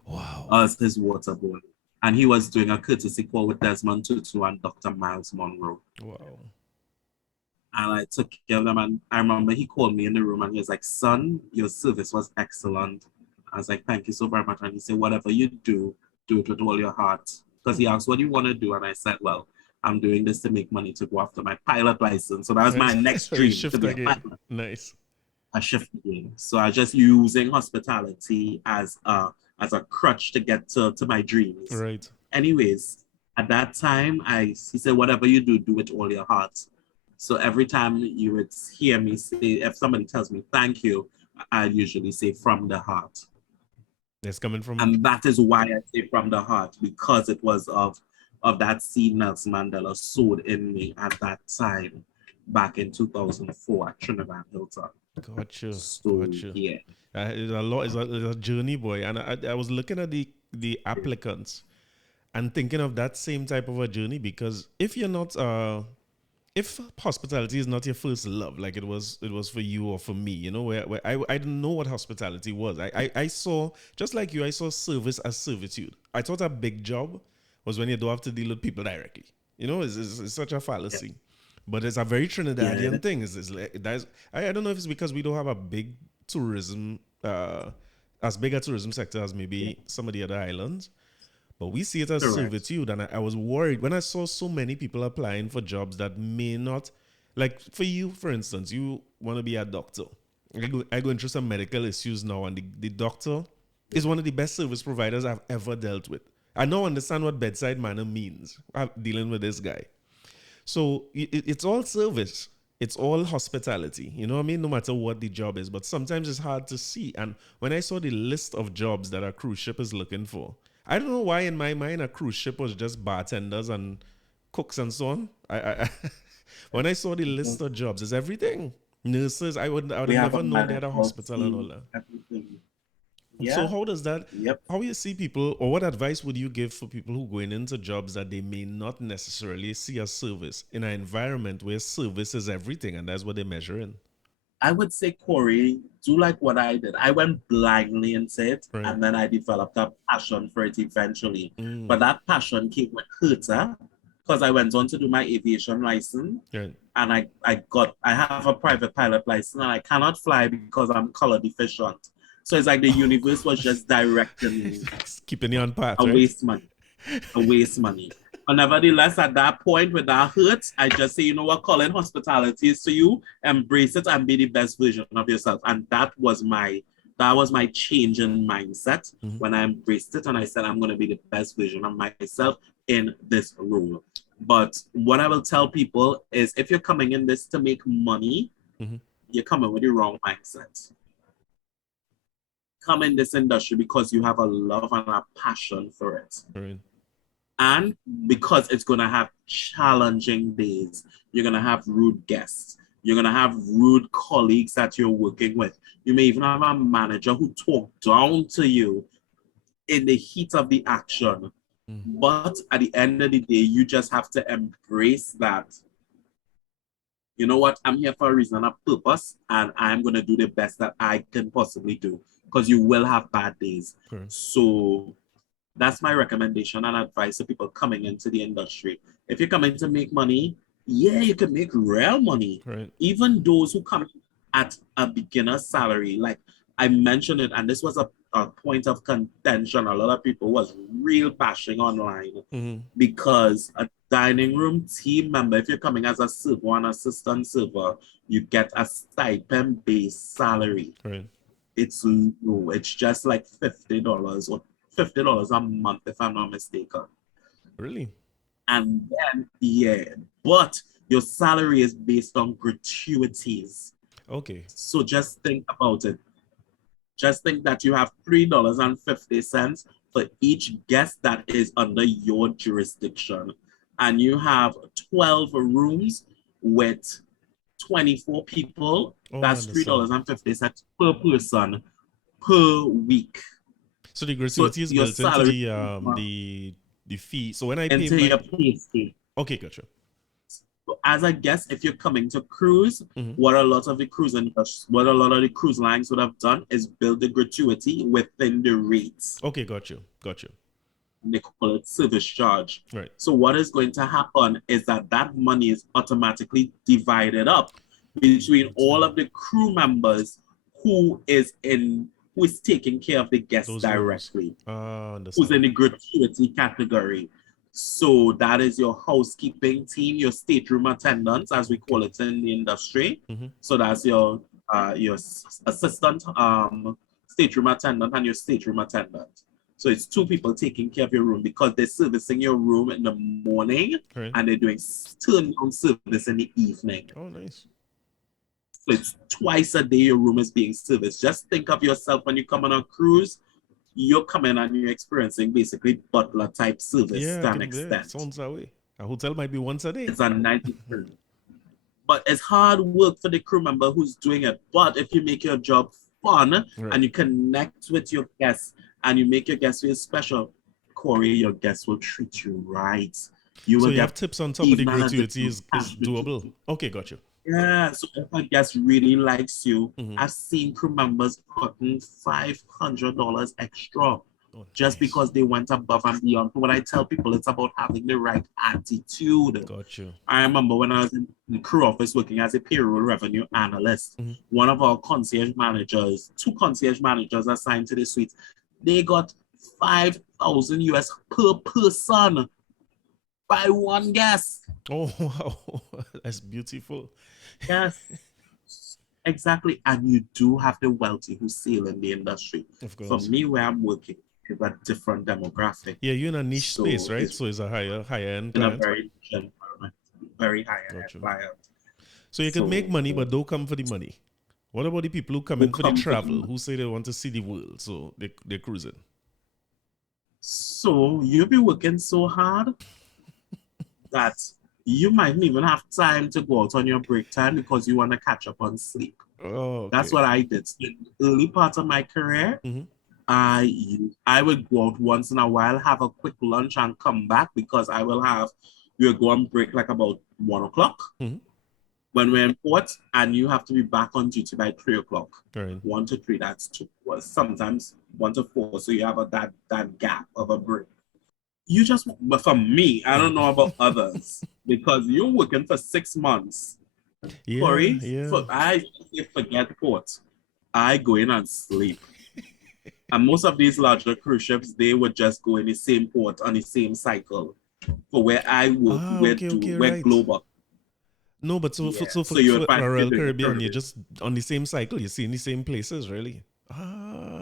Wow. I was his water boy. And he was doing a courtesy call with Desmond Tutu and Dr. Miles Monroe. Wow. And I took care of them. And I remember he called me in the room and he was like, son, your service was excellent. I was like, thank you so very much. And he said, whatever you do it with all your heart. Because he asked, what do you want to do? And I said, well, I'm doing this to make money to go after my pilot license. So that was my next dream, to be a pilot. Nice. A shift again. So I was just using hospitality as a crutch to get to my dreams. Right. Anyways, at that time, he said, whatever you do it with all your heart. So every time you would hear me say, if somebody tells me thank you, I usually say from the heart. It's coming from. And that is why I say from the heart, because it was of that seed Nelson Mandela sowed in me at that time back in 2004 at Trinidad Hilton. Gotcha. So, Gotcha. yeah. It's a lot. It's a journey, boy. And I was looking at the applicants and thinking of that same type of a journey, because if you're not if hospitality is not your first love, like it was for you or for me, you know, where I didn't know what hospitality was. I saw, just like you, I saw service as servitude. I thought a big job was when you don't have to deal with people directly. You know, it's such a fallacy. Yeah. But it's a very Trinidadian thing. It's like, I don't know if it's because we don't have a big tourism, as big a tourism sector as maybe some of the other islands. But we see it as servitude, and I was worried when I saw so many people applying for jobs that may not, like for you, for instance, you want to be a doctor. I go into some medical issues now, and the doctor is one of the best service providers I've ever dealt with. I now understand what bedside manner means. I'm dealing with this guy. So it's all service. It's all hospitality. You know what I mean? No matter what the job is. But sometimes it's hard to see. And when I saw the list of jobs that a cruise ship is looking for, I don't know why in my mind a cruise ship was just bartenders and cooks and so on. When I saw the list of jobs, it's everything. Nurses, I would have never known they had a hospital and all that. Everything. Yeah. So how does that, how you see people, or what advice would you give for people who going into jobs that they may not necessarily see as service in an environment where service is everything and that's what they measure in? I would say, Corey, do like what I did. I went blindly into it, and then I developed a passion for it eventually. But that passion came with hurt, because I went on to do my aviation license, and I have a private pilot license, and I cannot fly because I'm color deficient. So it's like the universe was just directing me. Keeping you on path, waste money. A waste money. But nevertheless, at that point, with that hurt, I just say, you know what, Colin, hospitality is to you. Embrace it and be the best version of yourself. And that was my change in mindset when I embraced it. And I said, I'm going to be the best version of myself in this role. But what I will tell people is, if you're coming in this to make money, you're coming with the wrong mindset. Come in this industry because you have a love and a passion for it. And because it's going to have challenging days. You're going to have rude guests. You're going to have rude colleagues that you're working with. You may even have a manager who talk down to you in the heat of the action. But at the end of the day, you just have to embrace that. You know what? I'm here for a reason and a purpose, and I'm going to do the best that I can possibly do, because you will have bad days. So that's my recommendation and advice to people coming into the industry. If you're coming to make money, you can make real money. Even those who come at a beginner salary, like I mentioned it, and this was a point of contention. A lot of people was real bashing online because a dining room team member, if you're coming as a server or an assistant server, you get a stipend-based salary. It's low. It's just like $50 or $50 a month, if I'm not mistaken. Really? And then, but your salary is based on gratuities. Okay. So just think about it. Just think that you have $3.50 for each guest that is under your jurisdiction. And you have 12 rooms with 24 people. That's $3.50 per person per week. So the gratuity is built into the fee. So when I pay your pay scale. Okay, gotcha. As a guest, if you're coming to cruise, what a lot of the cruise lines would have done is build the gratuity within the rates. Okay, gotcha. They call it service charge. So what is going to happen is that money is automatically divided up between all of the crew members who is taking care of the guests directly, who's in the gratuity category. So that is your housekeeping team, your stateroom attendants, as we call it in the industry. So that's your assistant stateroom attendant and your stateroom attendant. So it's two people taking care of your room because they're servicing your room in the morning Right. and they're doing turnaround service in the evening. Oh, nice. So it's twice a day your room is being serviced. Just think of yourself when you come on a cruise, you're coming and you're experiencing basically butler type service to an extent. Sounds that way. A hotel might be once a day. It's a nice experience. But it's hard work for the crew member who's doing it. But if you make your job fun and you connect with your guests and you make your guests feel special, Corey, your guests will treat you right. You will have tips on top of the gratuity is doable. Okay, got you. Yeah, so if a guest really likes you, I've seen crew members gotten $500 extra just because they went above and beyond. When I tell people, it's about having the right attitude. Got you. I remember when I was in the crew office working as a payroll revenue analyst, one of our concierge managers, 2 concierge managers assigned to the suite, they got 5,000 US per person by one guest. Oh, wow. That's beautiful. Yes, exactly. And you do have the wealthy who sail in the industry. Of course. For me, where I'm working, it's a different demographic. Yeah, you're in a niche space, right? So it's a higher end in client. a very niche environment, very high end client. So you can make money, but don't come for the money. What about the people who come in for the travel, who say they want to see the world, so they're cruising? So you'll be working so hard that you might even have time to go out on your break time because you want to catch up on sleep. Oh, okay. That's what I did. So in the early part of my career, I would go out once in a while, have a quick lunch and come back because we'll go on break like about 1 o'clock when we're in port, and you have to be back on duty by 3 o'clock. Right. 1 to 3, that's 2. Well, sometimes 1 to 4, so you have that gap of a break. But for me, I don't know about others, because you're working for 6 months. Yeah, Corey, yeah. I forget port. I go in and sleep. And most of these larger cruise ships, they would just go in the same port on the same cycle. For where I work, we're global. No, but so for Royal Caribbean, you're just on the same cycle. You're seeing the same places, really.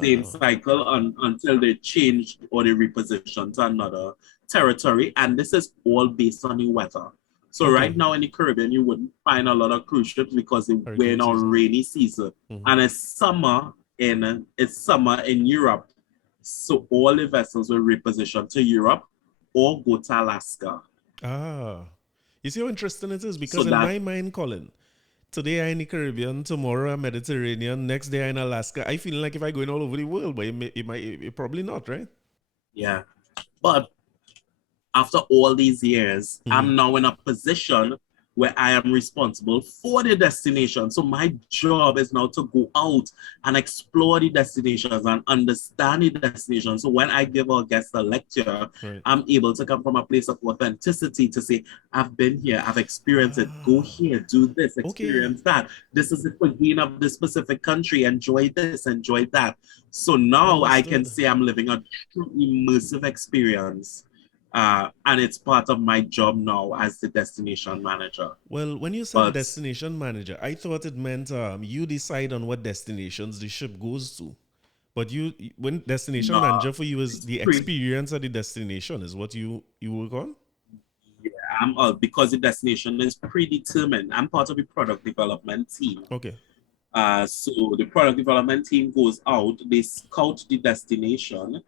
Same cycle until they changed or they repositioned to another territory. And this is all based on the weather. So right now in the Caribbean, you wouldn't find a lot of cruise ships because we're in a rainy season. And it's summer in Europe. So all the vessels will reposition to Europe or go to Alaska. You see how interesting it is? Because in my mind, Colin, today I'm in the Caribbean, tomorrow I'm Mediterranean, next day I'm in Alaska. I feel like if I go in all over the world, but it probably not, right? Yeah. But after all these years, I'm now in a position where I am responsible for the destination. So my job is now to go out and explore the destinations and understand the destination. So when I give our guests a lecture, I'm able to come from a place of authenticity to say, I've been here, I've experienced it, go here, do this, experience that. This is the cuisine of this specific country, enjoy this, enjoy that. So now I can say I'm living a true immersive experience. And it's part of my job now as the destination manager. Well, when you said destination manager, I thought it meant you decide on what destinations the ship goes to. But when destination manager for you is the experience of the destination is what you work on? Yeah, because the destination is predetermined. I'm part of the product development team. Okay. So the product development team goes out, they scout the destination,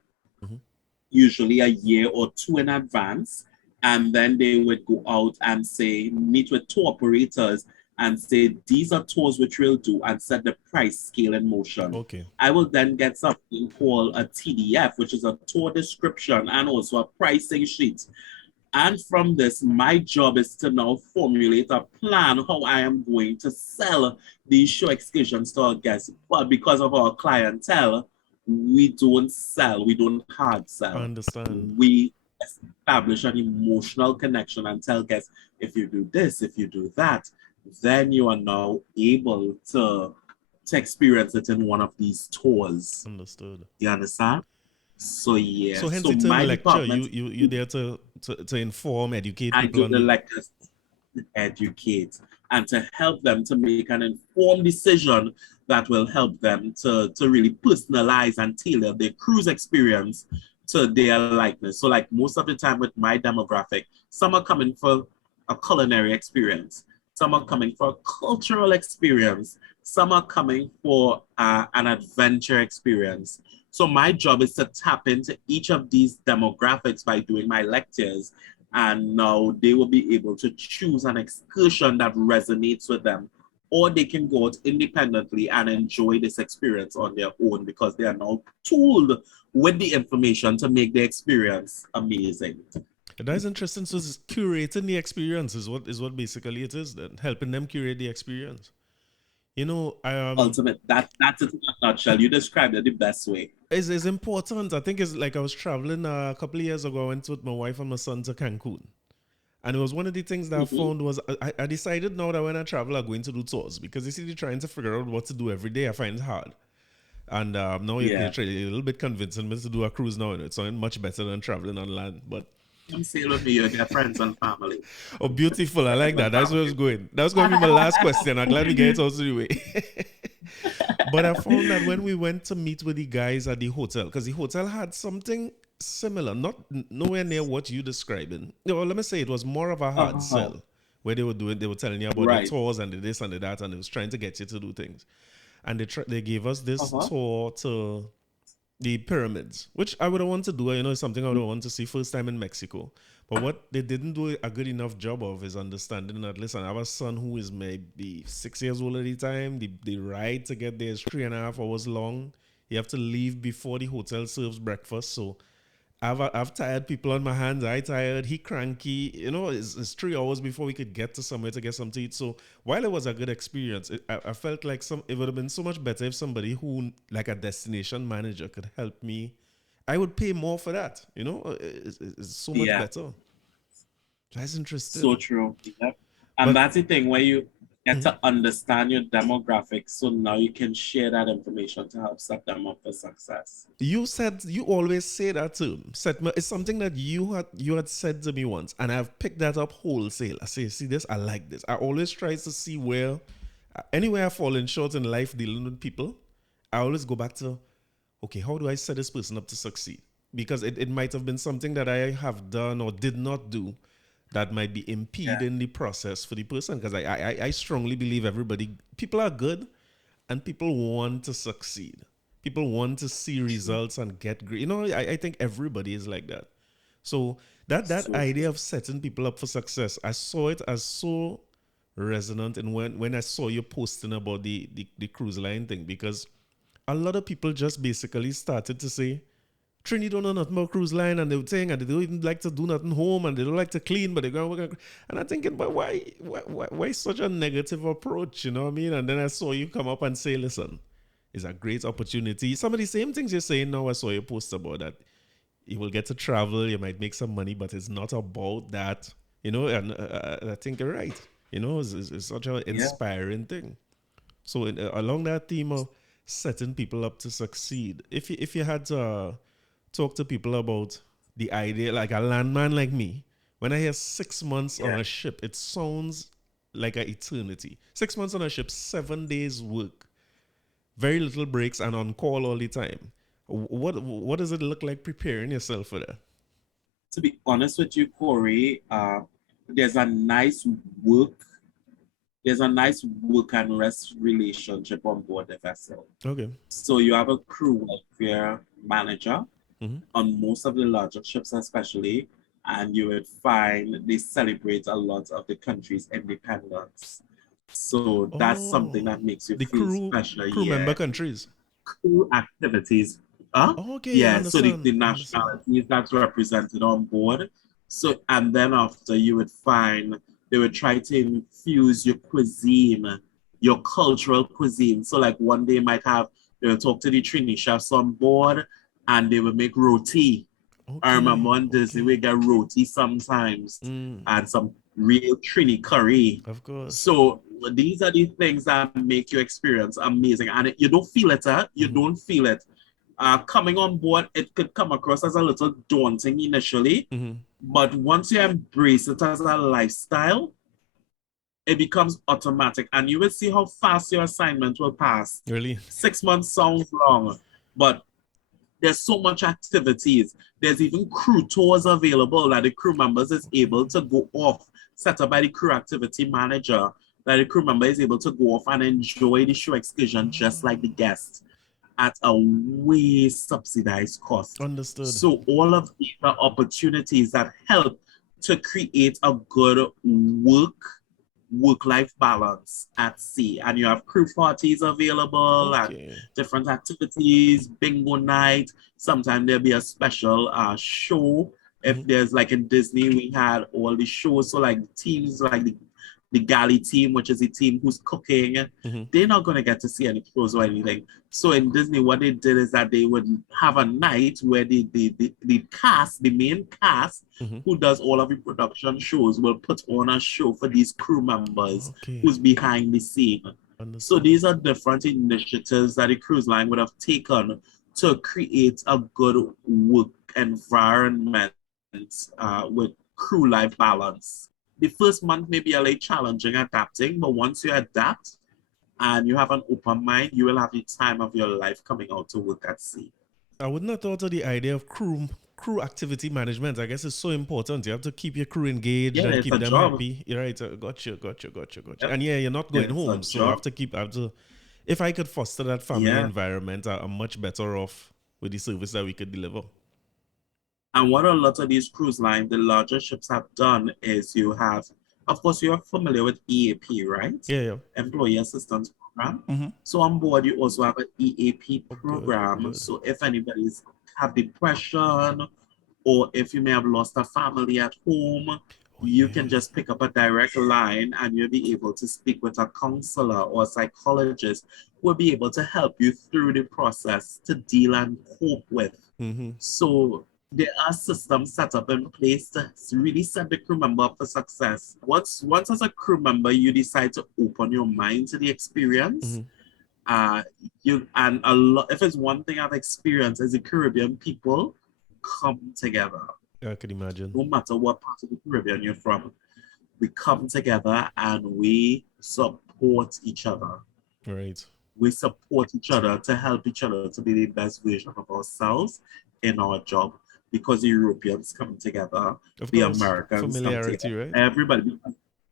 usually a year or 2 in advance, and then they would go out and say, meet with tour operators and say, these are tours which we'll do, and set the price scale in motion. Okay. I will then get something called a TDF, which is a tour description and also a pricing sheet. And from this, my job is to now formulate a plan how I am going to sell these show excursions to our guests. But because of our clientele, we don't sell, we don't hard sell. I understand. We establish an emotional connection and tell guests, if you do this, if you do that, then you are now able to experience it in one of these tours. Understood. You understand? So yeah. So hence it's a lecture. You there to inform, educate people. I do the lectures to educate and to help them to make an informed decision that will help them to really personalize and tailor their cruise experience to their likeness. So like most of the time with my demographic, some are coming for a culinary experience. Some are coming for a cultural experience. Some are coming for an adventure experience. So my job is to tap into each of these demographics by doing my lectures. And now they will be able to choose an excursion that resonates with them. Or they can go out independently and enjoy this experience on their own because they are now tooled with the information to make the experience amazing. That is interesting. So it's curating the experience is what basically it is then, helping them curate the experience. You know, Ultimate, that's it in a nutshell. You described it the best way. is important. I think it's like I was traveling a couple of years ago. I went with my wife and my son to Cancun. And it was one of the things that I found was I decided now that when I travel, I'm going to do tours because you see, trying to figure out what to do every day, I find it hard. And now you're a little bit convincing me to do a cruise now, and it's sounding much better than traveling on land. But come sail with me, you get friends and family. oh, beautiful! I like that. That's where I was going. That was going to be my last question. I'm glad we get it out of the way. But I found that when we went to meet with the guys at the hotel, because the hotel had something similar, not nowhere near what you describing. No, let me say it was more of a hard sell where they were telling you about the tours and the this and the that, and they was trying to get you to do things. And they gave us this tour to the pyramids, which I would have wanted to do. You know, it's something I would have wanted to see first time in Mexico. But what they didn't do a good enough job of is understanding that, listen, I have a son who is maybe 6 years old at the time. The ride to get there is 3.5 hours long. You have to leave before the hotel serves breakfast. So I've tired people on my hands. I tired. He cranky. You know, it's 3 hours before we could get to somewhere to get something to eat. So while it was a good experience, I felt like it would have been so much better if somebody who, like a destination manager, could help me. I would pay more for that. You know, it's so much better. That's interesting. So true. Yep. And that's the thing where you get to understand your demographics, so now you can share that information to help set them up for success. You always say that too. It's something that you had said to me once, and I've picked that up wholesale. I say, see this, I like this. I always try to see where, anywhere I fall in short in life dealing with people, I always go back to, okay, how do I set this person up to succeed? Because it might have been something that I have done or did not do that might be impeding the process for the person. Because I strongly believe people are good and people want to succeed. People want to see results and get great. You know, I think everybody is like that. So that idea of setting people up for success, I saw it as so resonant. And when I saw you posting about the cruise line thing, because a lot of people just basically started to say, Trini don't know nothing about cruise line, and they were saying, and they don't even like to do nothing home, and they don't like to clean, but they're going to work. And I'm thinking, but why such a negative approach? You know what I mean? And then I saw you come up and say, listen, it's a great opportunity. Some of the same things you're saying now, I saw you post about that. You will get to travel, you might make some money, but it's not about that. You know, and I think you're right. You know, it's such an inspiring thing. So along that theme of setting people up to succeed, if you had to talk to people about the idea, like a landman like me, when I hear 6 months on a ship, it sounds like an eternity. 6 months on a ship, 7 days work, very little breaks, and on call all the time. What does it look like preparing yourself for that? To be honest with you, Corey, there's a nice work and rest relationship on board the vessel. Okay. So you have a crew welfare manager on most of the larger ships, especially, and you would find they celebrate a lot of the country's independence. So that's something that makes you feel special. Crew member countries. Crew activities. Okay. Yeah. So the nationalities that's represented on board. So, and then after you would find they would try to infuse your cuisine, your cultural cuisine. So like one day they will talk to the Trini chefs on board and they will make roti. Okay, I remember on Disney we get roti sometimes and some real Trini curry. Of course. So these are the things that make your experience amazing. And you don't feel it, You don't feel it. Coming on board, it could come across as a little daunting initially, but once you embrace it as a lifestyle, it becomes automatic, and you will see how fast your assignment will pass. Really? 6 months sounds long, but There's so much activities. There's even crew tours available that the crew members is able to go off, set up by the crew activity manager, that the crew member is able to go off and enjoy the show excursion just like the guests at a way subsidized cost. Understood. So all of these are opportunities that help to create a good work-life balance at sea. And you have crew parties available and Okay. different activities, bingo night. Sometimes there'll be a special show. If there's like in Disney, we had all the shows. So like teams like the galley team, which is the team who's cooking, they're not going to get to see any shows or anything. So in Disney, what they did is that they would have a night where the cast, the main cast, who does all of the production shows, will put on a show for these crew members who's behind the scene. Understood. So these are different initiatives that the cruise line would have taken to create a good work environment with crew life balance. The first month may be a little challenging adapting, but once you adapt and you have an open mind, you will have the time of your life coming out to work at sea. I wouldn't have thought of the idea of crew activity management. I guess it's so important. You have to keep your crew engaged and keep them happy. You're right. Gotcha. Yep. And yeah, you're not going home, so I have to. If I could foster that family environment, I'm much better off with the service that we could deliver. And what a lot of these cruise lines, the larger ships have done is you have, of course, you're familiar with EAP, right? Yeah. Employee Assistance Program. So on board, you also have an EAP program. Good. So if anybody's have depression or if you may have lost a family at home, you can just pick up a direct line and you'll be able to speak with a counselor or a psychologist who will be able to help you through the process to deal and cope with. So there are systems set up in place to really set the crew member up for success. Once as a crew member, you decide to open your mind to the experience. If it's one thing I've experienced as the Caribbean people come together. I can imagine. No matter what part of the Caribbean you're from, we come together and we support each other. Right. We support each other to help each other to be the best version of ourselves in our job. Because the Europeans come together, the Americans come together. Right? Everybody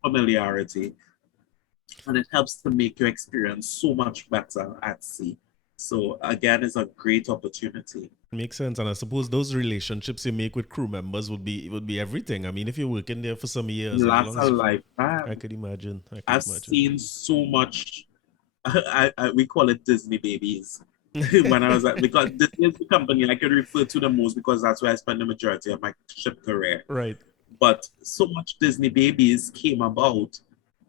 familiarity. And it helps to make your experience so much better at sea. So again, it's a great opportunity. Makes sense. And I suppose those relationships you make with crew members would be everything. I mean, if you're working there for some years, lasts a lifetime. I could imagine. I've seen so much. We call it Disney babies. When I was at, because this is the company I could refer to the most because that's where I spent the majority of my ship career. Right. But so much Disney babies came about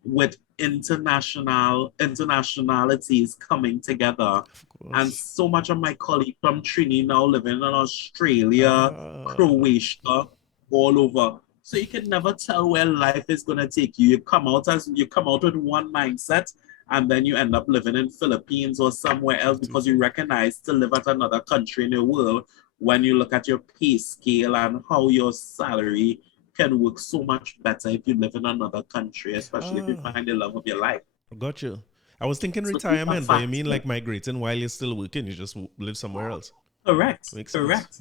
with internationalities coming together. And so much of my colleagues from Trini now living in Australia, Croatia, all over. So you can never tell where life is going to take you. You come out with one mindset, and then you end up living in Philippines or somewhere else because you recognize to live at another country in the world when you look at your pay scale and how your salary can work so much better if you live in another country, especially if you find the love of your life. Got you. I was thinking retirement, but you mean like migrating while you're still working, you just live somewhere else. Correct. Makes sense.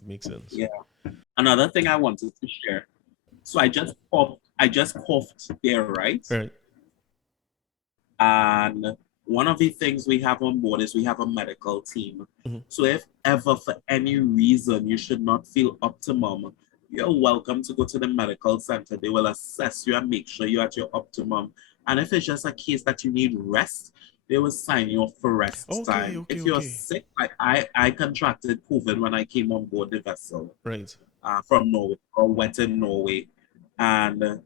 Yeah. Another thing I wanted to share. So I just coughed there, right? Right. And one of the things we have on board is we have a medical team. So if ever for any reason you should not feel optimum, you're welcome to go to the medical center. They will assess you and make sure you're at your optimum. And if it's just a case that you need rest, they will sign you off for rest time. If you're sick, like I contracted COVID when I came on board the vessel. Right. From Norway, or went in Norway. And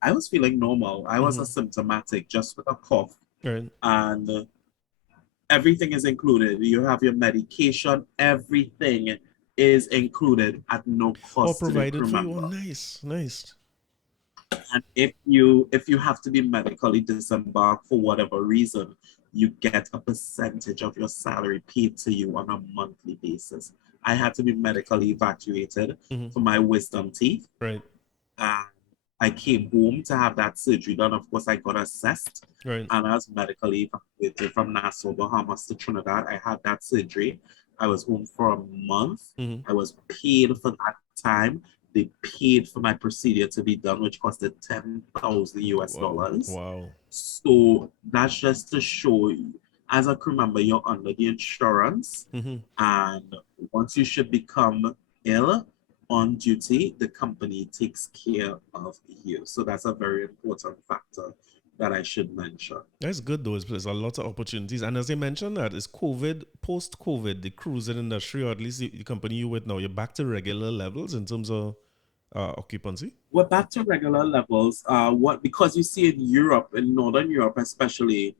I was feeling normal. I was asymptomatic, just with a cough. Right. And everything is included. You have your medication, everything is included at no cost. Provided for you. Nice. And if you have to be medically disembarked for whatever reason, you get a percentage of your salary paid to you on a monthly basis. I had to be medically evacuated for my wisdom teeth. Right. I came home to have that surgery done. Of course, I got assessed. Right. And I was medically evacuated from Nassau, Bahamas to Trinidad. I had that surgery. I was home for a month. Mm-hmm. I was paid for that time. They paid for my procedure to be done, which costed 10,000 US Wow. dollars. Wow. So that's just to show you, as a crew member, you're under the insurance. Mm-hmm. And once you should become ill on duty, the company takes care of you. So that's a very important factor that I should mention. That's good though. There's a lot of opportunities. And as I mentioned that, is COVID, post-COVID, the cruising industry, or at least the company you with now, you're back to regular levels in terms of occupancy? We're back to regular levels. What because you see in Europe, in Northern Europe especially,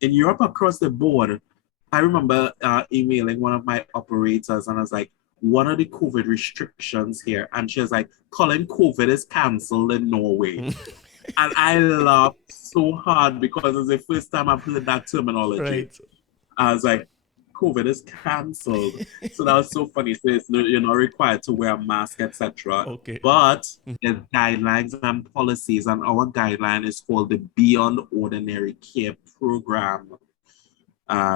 in Europe across the board, I remember emailing one of my operators and I was like, what are the COVID restrictions here? And she was like, Colin, COVID is cancelled in Norway. And I laughed so hard because it's the first time I've heard that terminology. Right. I was like, COVID is cancelled. So that was so funny. So you're not required to wear a mask, etc. Okay. But the guidelines and policies, and our guideline is called the Beyond Ordinary Care Program.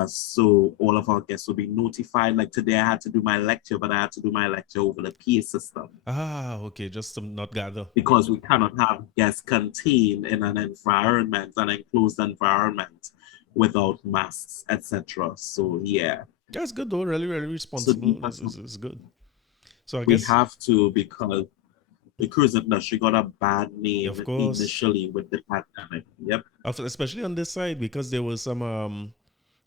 So all of our guests will be notified. Like today, I had to do my lecture, but I had to do my lecture over the PA system Okay. Just to not gather. because we cannot have guests contained in an environment, an enclosed environment, without masks, etc. So yeah. That's good though. Really, really So responsible. It's good. So I we guess, have to because the cruise industry got a bad name of course, initially with the pandemic. Yep. especially on this side, because there was some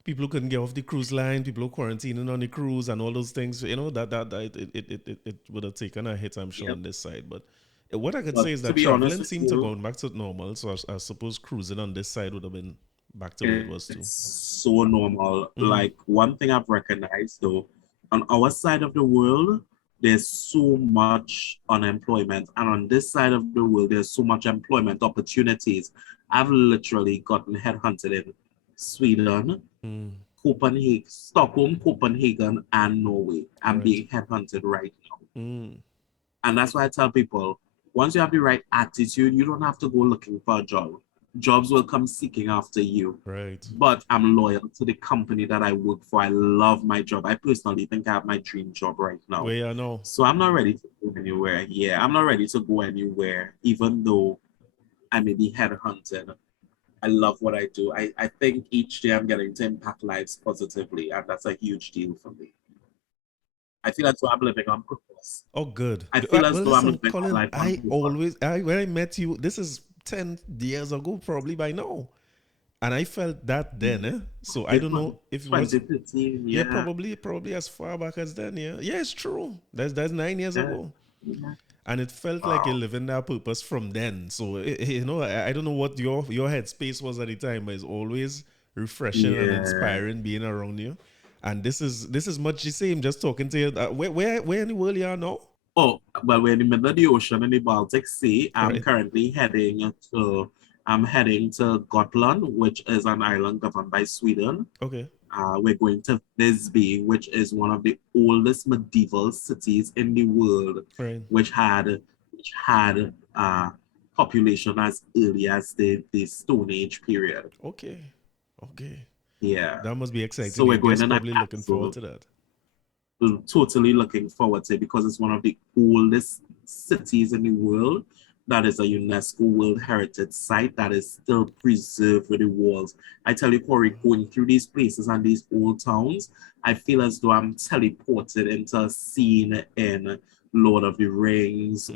people who couldn't get off the cruise line, people who quarantining on the cruise and all those things. You know, it would have taken a hit, I'm sure, Yep. on this side. But what I could say But is to that be honest traveling with seemed to you, go back to normal. So I suppose cruising on this side would have been back to where it was too. it's so normal. Mm-hmm. Like one thing I've recognized though, on our side of the world, there's so much unemployment. And on this side of the world, there's so much employment opportunities. I've literally gotten headhunted in Sweden, Mm. Copenhagen, Stockholm, Copenhagen, and Norway. I'm Right. being headhunted right now. Mm. And that's why I tell people, once you have the right attitude, you don't have to go looking for a job. Jobs will come seeking after you. Right. But I'm loyal to the company that I work for. I love my job. I personally think I have my dream job right now. Well, yeah, no. So I'm not ready to go anywhere. Yeah, I'm not ready to go anywhere, even though I may be headhunted. I love what I do. I think each day I'm getting to impact lives positively, and that's a huge deal for me. I feel as though I'm living on purpose. Oh, good. I feel as Well, though I'm listen, living my Colin, life on purpose. when I met you, this is 10 years ago, probably by now. And I felt that then, eh? So I It's don't know if it was, 2015, yeah, yeah, probably as far back as then, yeah. Yeah, it's true. That's 9 years yeah, ago. yeah. And it felt like you're Wow. living that purpose from then. So, I don't know what your headspace was at the time, but it's always refreshing and Yeah. inspiring being around you. And this is much the same, just talking to you. Where in the world you are now? Oh, well, we're in the middle of the ocean in the Baltic Sea. Right. I'm heading to Gotland, which is an island governed by Sweden. Okay. We're going to Visby, which is one of the oldest medieval cities in the world, Right. which had population as early as the Stone Age period. Okay. Okay. Yeah. That must be So exciting. we're Your going guests in a probably looking forward capsule. to that. Totally looking forward to it because it's one of the oldest cities in the world that is a UNESCO World Heritage Site that is still preserved with the walls. I tell you, Corey, going through these places and these old towns, I feel as though I'm teleported into a scene in Lord of the Rings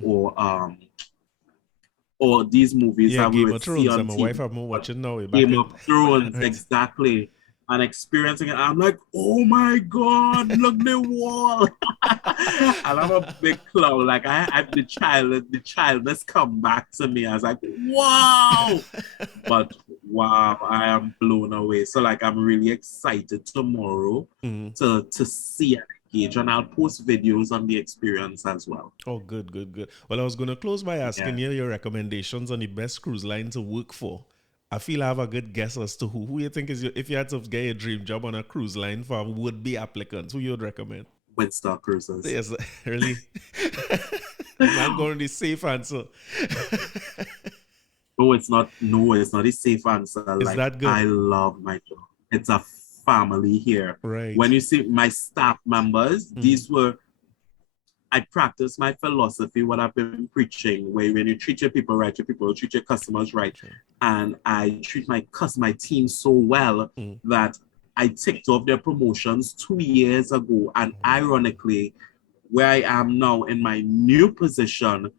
or these movies Yeah, that we Game would of see Thrones. on And my wife TV. have more watching now. We're back Game in. of Thrones, Right. exactly. And experiencing it, I'm like, oh my God, look the wall. And I'm a big clown. Like I the child that's come back to me. I was like, wow. But wow, I am blown away. So like I'm really excited tomorrow Mhm. to see and engage. And I'll post videos on the experience as well. Oh, good, good, good. Well, I was going to close by asking Yeah. you your recommendations on the best cruise line to work for. I feel I have a good guess as to who you think is if you had to get a dream job on a cruise line for would-be applicants, who you would recommend? Windstar Cruises. Yes, really. The man going the safe answer. No, it's not. No, it's not a safe answer. Is Like that I good? love my job. It's a family here. Right. When you see my staff members, I practice my philosophy, what I've been preaching, where when you treat your people right, your people will treat your customers right. Sure. And I treat my team so well that I ticked off their promotions 2 years ago. And ironically, where I am now in my new position,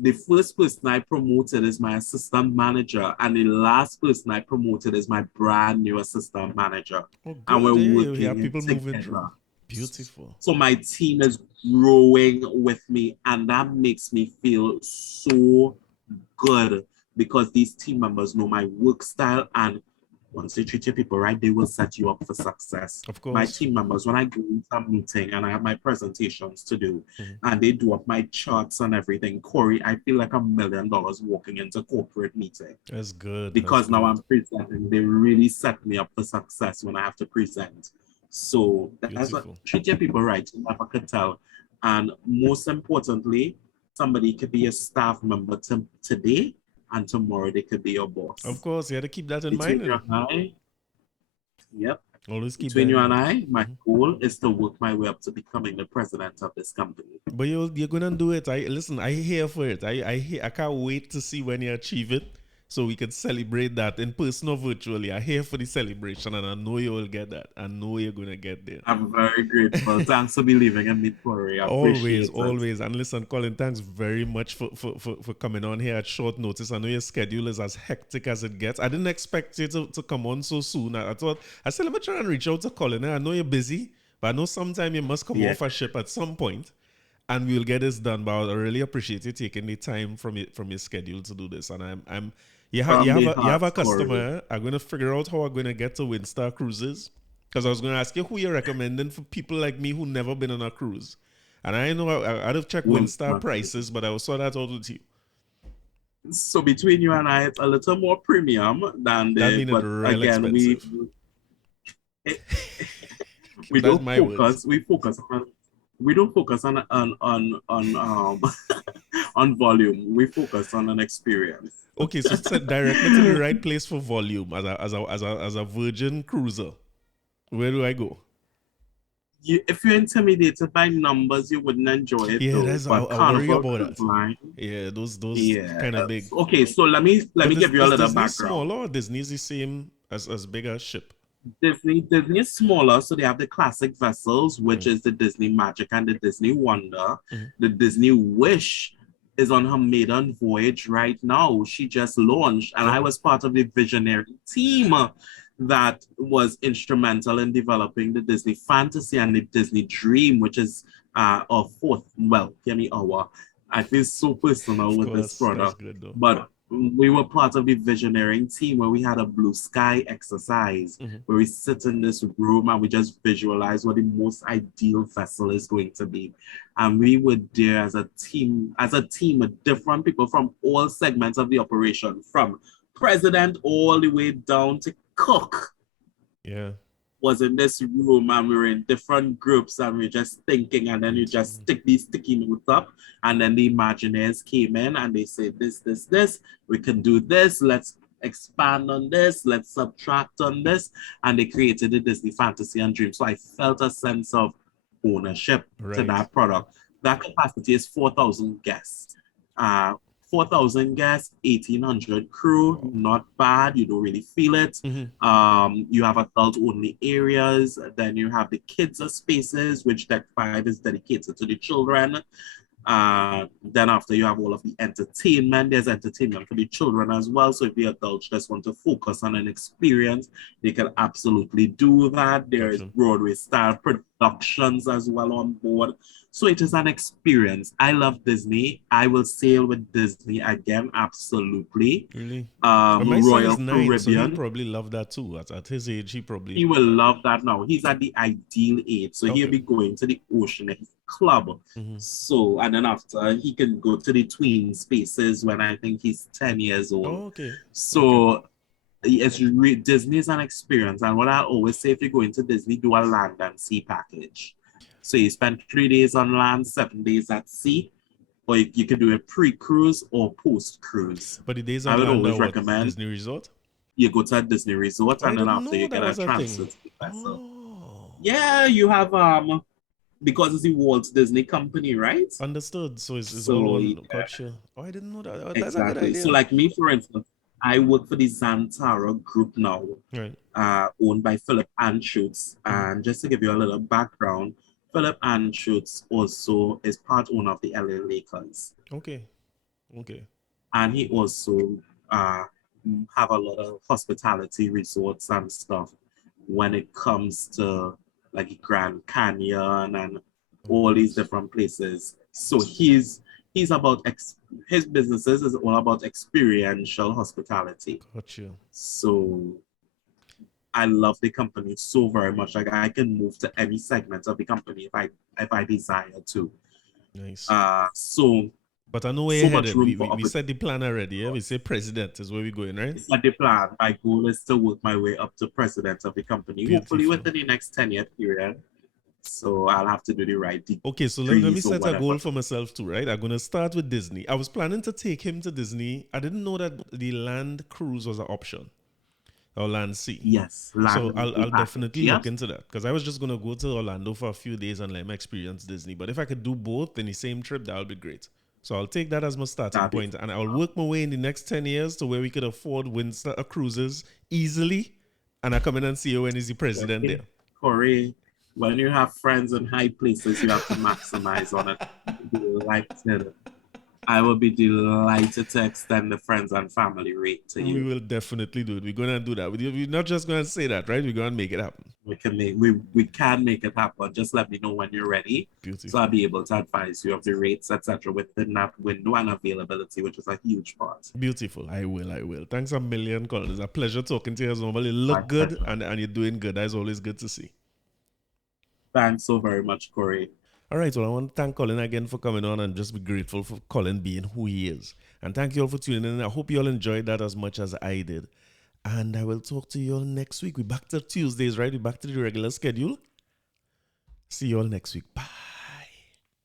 the first person I promoted is my assistant manager, and the last person I promoted is my brand new assistant manager. Oh, good. And we're You working have people moving together. through. Beautiful. So my team is growing with me, and that makes me feel so good because these team members know my work style, and once you treat your people right, they will set you up for success. Of course. My team members, when I go into a meeting and I have my presentations to do, and they do up my charts and everything, Corey, I feel like $1 million walking into corporate meeting. That's good. Because now I'm presenting. They really set me up for success when I have to present. So that's what, treat your people right. You never could tell. And most importantly, somebody could be a staff member today, and tomorrow they could be your boss. Of course, you have to keep that in Between mind. you and I, yep. Always keep Between you and I, my goal is to work my way up to becoming the president of this company. But you're gonna do it. I here for it. I can't wait to see when you achieve it, so we can celebrate that in person or virtually. I'm here for the celebration, and I know you will get that. I know you're gonna get there. I'm very grateful. Thanks for believing in me, Corey. Always. And listen, Colin, thanks very much for coming on here at short notice. I know your schedule is as hectic as it gets. I didn't expect you to come on so soon. I said, let me try and reach out to Colin. I know you're busy, but I know sometime you must come off a ship at some point, and we'll get this done. But I really appreciate you taking the time from your schedule to do this. And you have a customer. I'm going to figure out how I'm going to get to Windstar Cruises, because I was going to ask you who you're recommending for people like me who never been on a cruise. And I know I'd have checked Windstar prices, but I will sort that out with you. So between you and I, it's a little more premium than the. But again, expensive. we don't focus. We don't focus on on volume. We focus on an experience. Okay, so it's directly to the right place for volume as a virgin cruiser. Where do I go? If you're intimidated by numbers, you wouldn't enjoy it. Yeah, I worry about that. Line, yeah, those kind of big. Okay, so let me give you a little background. Smaller, or Disney's the same as bigger ship? Disney is smaller, so they have the classic vessels, which is the Disney Magic and the Disney Wonder. The Disney Wish is on her maiden voyage right now. She just launched, and I was part of the visionary team that was instrumental in developing the Disney Fantasy and the Disney Dream, which is our fourth. Well, I feel so personal with this product, but we were part of the visionary team where we had a blue sky exercise where we sit in this room and we just visualize what the most ideal vessel is going to be. And we were there as a team with different people from all segments of the operation, from president all the way down to cook. Yeah. Was in this room, and we were in different groups, and we were just thinking, and then you just stick these sticky notes up, and then the Imagineers came in and they said this, we can do this, let's expand on this, let's subtract on this, and they created the Disney Fantasy and Dream. So I felt a sense of ownership to that product. That capacity is 4,000 guests. 4,000 guests, 1,800 crew, not bad. You don't really feel it. You have adult-only areas. Then you have the kids' spaces, which Deck 5 is dedicated to the children. Then after, you have all of the entertainment. There's entertainment for the children as well. So if the adults just want to focus on an experience, they can absolutely do that. There's Broadway-style productions as well on board. So it is an experience. I love Disney. I will sail with Disney again, absolutely. Really? Royal Caribbean. So he'll probably love that too. At his age, he will love that now. He's at the ideal age. So he'll be going to the ocean club. So, and then after, he can go to the tween spaces when I think he's 10 years old. So Disney is an experience. And what I always say, if you go into Disney, do a land and sea package. So you spend 3 days on land, 7 days at sea, or you can do a pre-cruise or post-cruise. But the days on land are what, Disney Resort? you go to a Disney resort, I and then didn't after know you that get a was a transfer thing. to the vessel. Oh, Yeah, you have because it's the Walt Disney Company, right? understood. So it's all So one. yeah, Gotcha. Oh, I didn't know that. Oh, that's a good exactly. So idea. like me, for instance, I work for the Zantara Group now, Right. owned by Philip Anschutz. Mm. And just to give you a little background, Philip Anschutz also is part owner of the LA Lakers. Okay. Okay. And he also uh, have a lot of hospitality resorts and stuff when it comes to like Grand Canyon and Oh, all these nice. different places. So he's about his businesses is all about experiential hospitality. Gotcha. So I love the company so very much. Like I can move to any segment of the company if I desire to. Nice. So But I know where you're so much headed. room We, for we, we opportunity. set the plan already. Yeah, we say president is where we're going, right? It's not the plan. My goal is to work my way up to president of the company, hopefully Beautiful. within the next 10-year period. So I'll have to do the right Okay, so let me degrees or set a whatever. goal for myself too, right? I'm going to start with Disney. I was planning to take him to Disney. I didn't know that the land cruise was an option, or land sea. Yes, So land I'll package. definitely Yes, look into that because I was just going to go to Orlando for a few days and let me experience Disney. But if I could do both in the same trip, that would be great. So I'll take that as my starting that is point, and I'll work my way in the next 10 years to where we could afford Windstar Cruises easily. And I come in and see you when he's the president there. Corey. When you have friends in high places, you have to maximize on it. Delighted. I will be delighted to extend the friends and family rate to We you. will definitely do it. We're going to do that. We're not just going to say that, right? We're going to make it happen. We can make it happen. Just let me know when you're ready. Beautiful. So I'll be able to advise you of the rates, etc., within that window and availability, which is a huge part. Beautiful. I will. Thanks a million, Colin. It's a pleasure talking to you as normal. You My look good pleasure. and you're doing good. That's always good to see. Thanks so very much, Corey. All right, well, I want to thank Colin again for coming on and just be grateful for Colin being who he is. And thank you all for tuning in. I hope you all enjoyed that as much as I did. And I will talk to you all next week. We're back to Tuesdays, right? We're back to the regular schedule. See you all next week. Bye.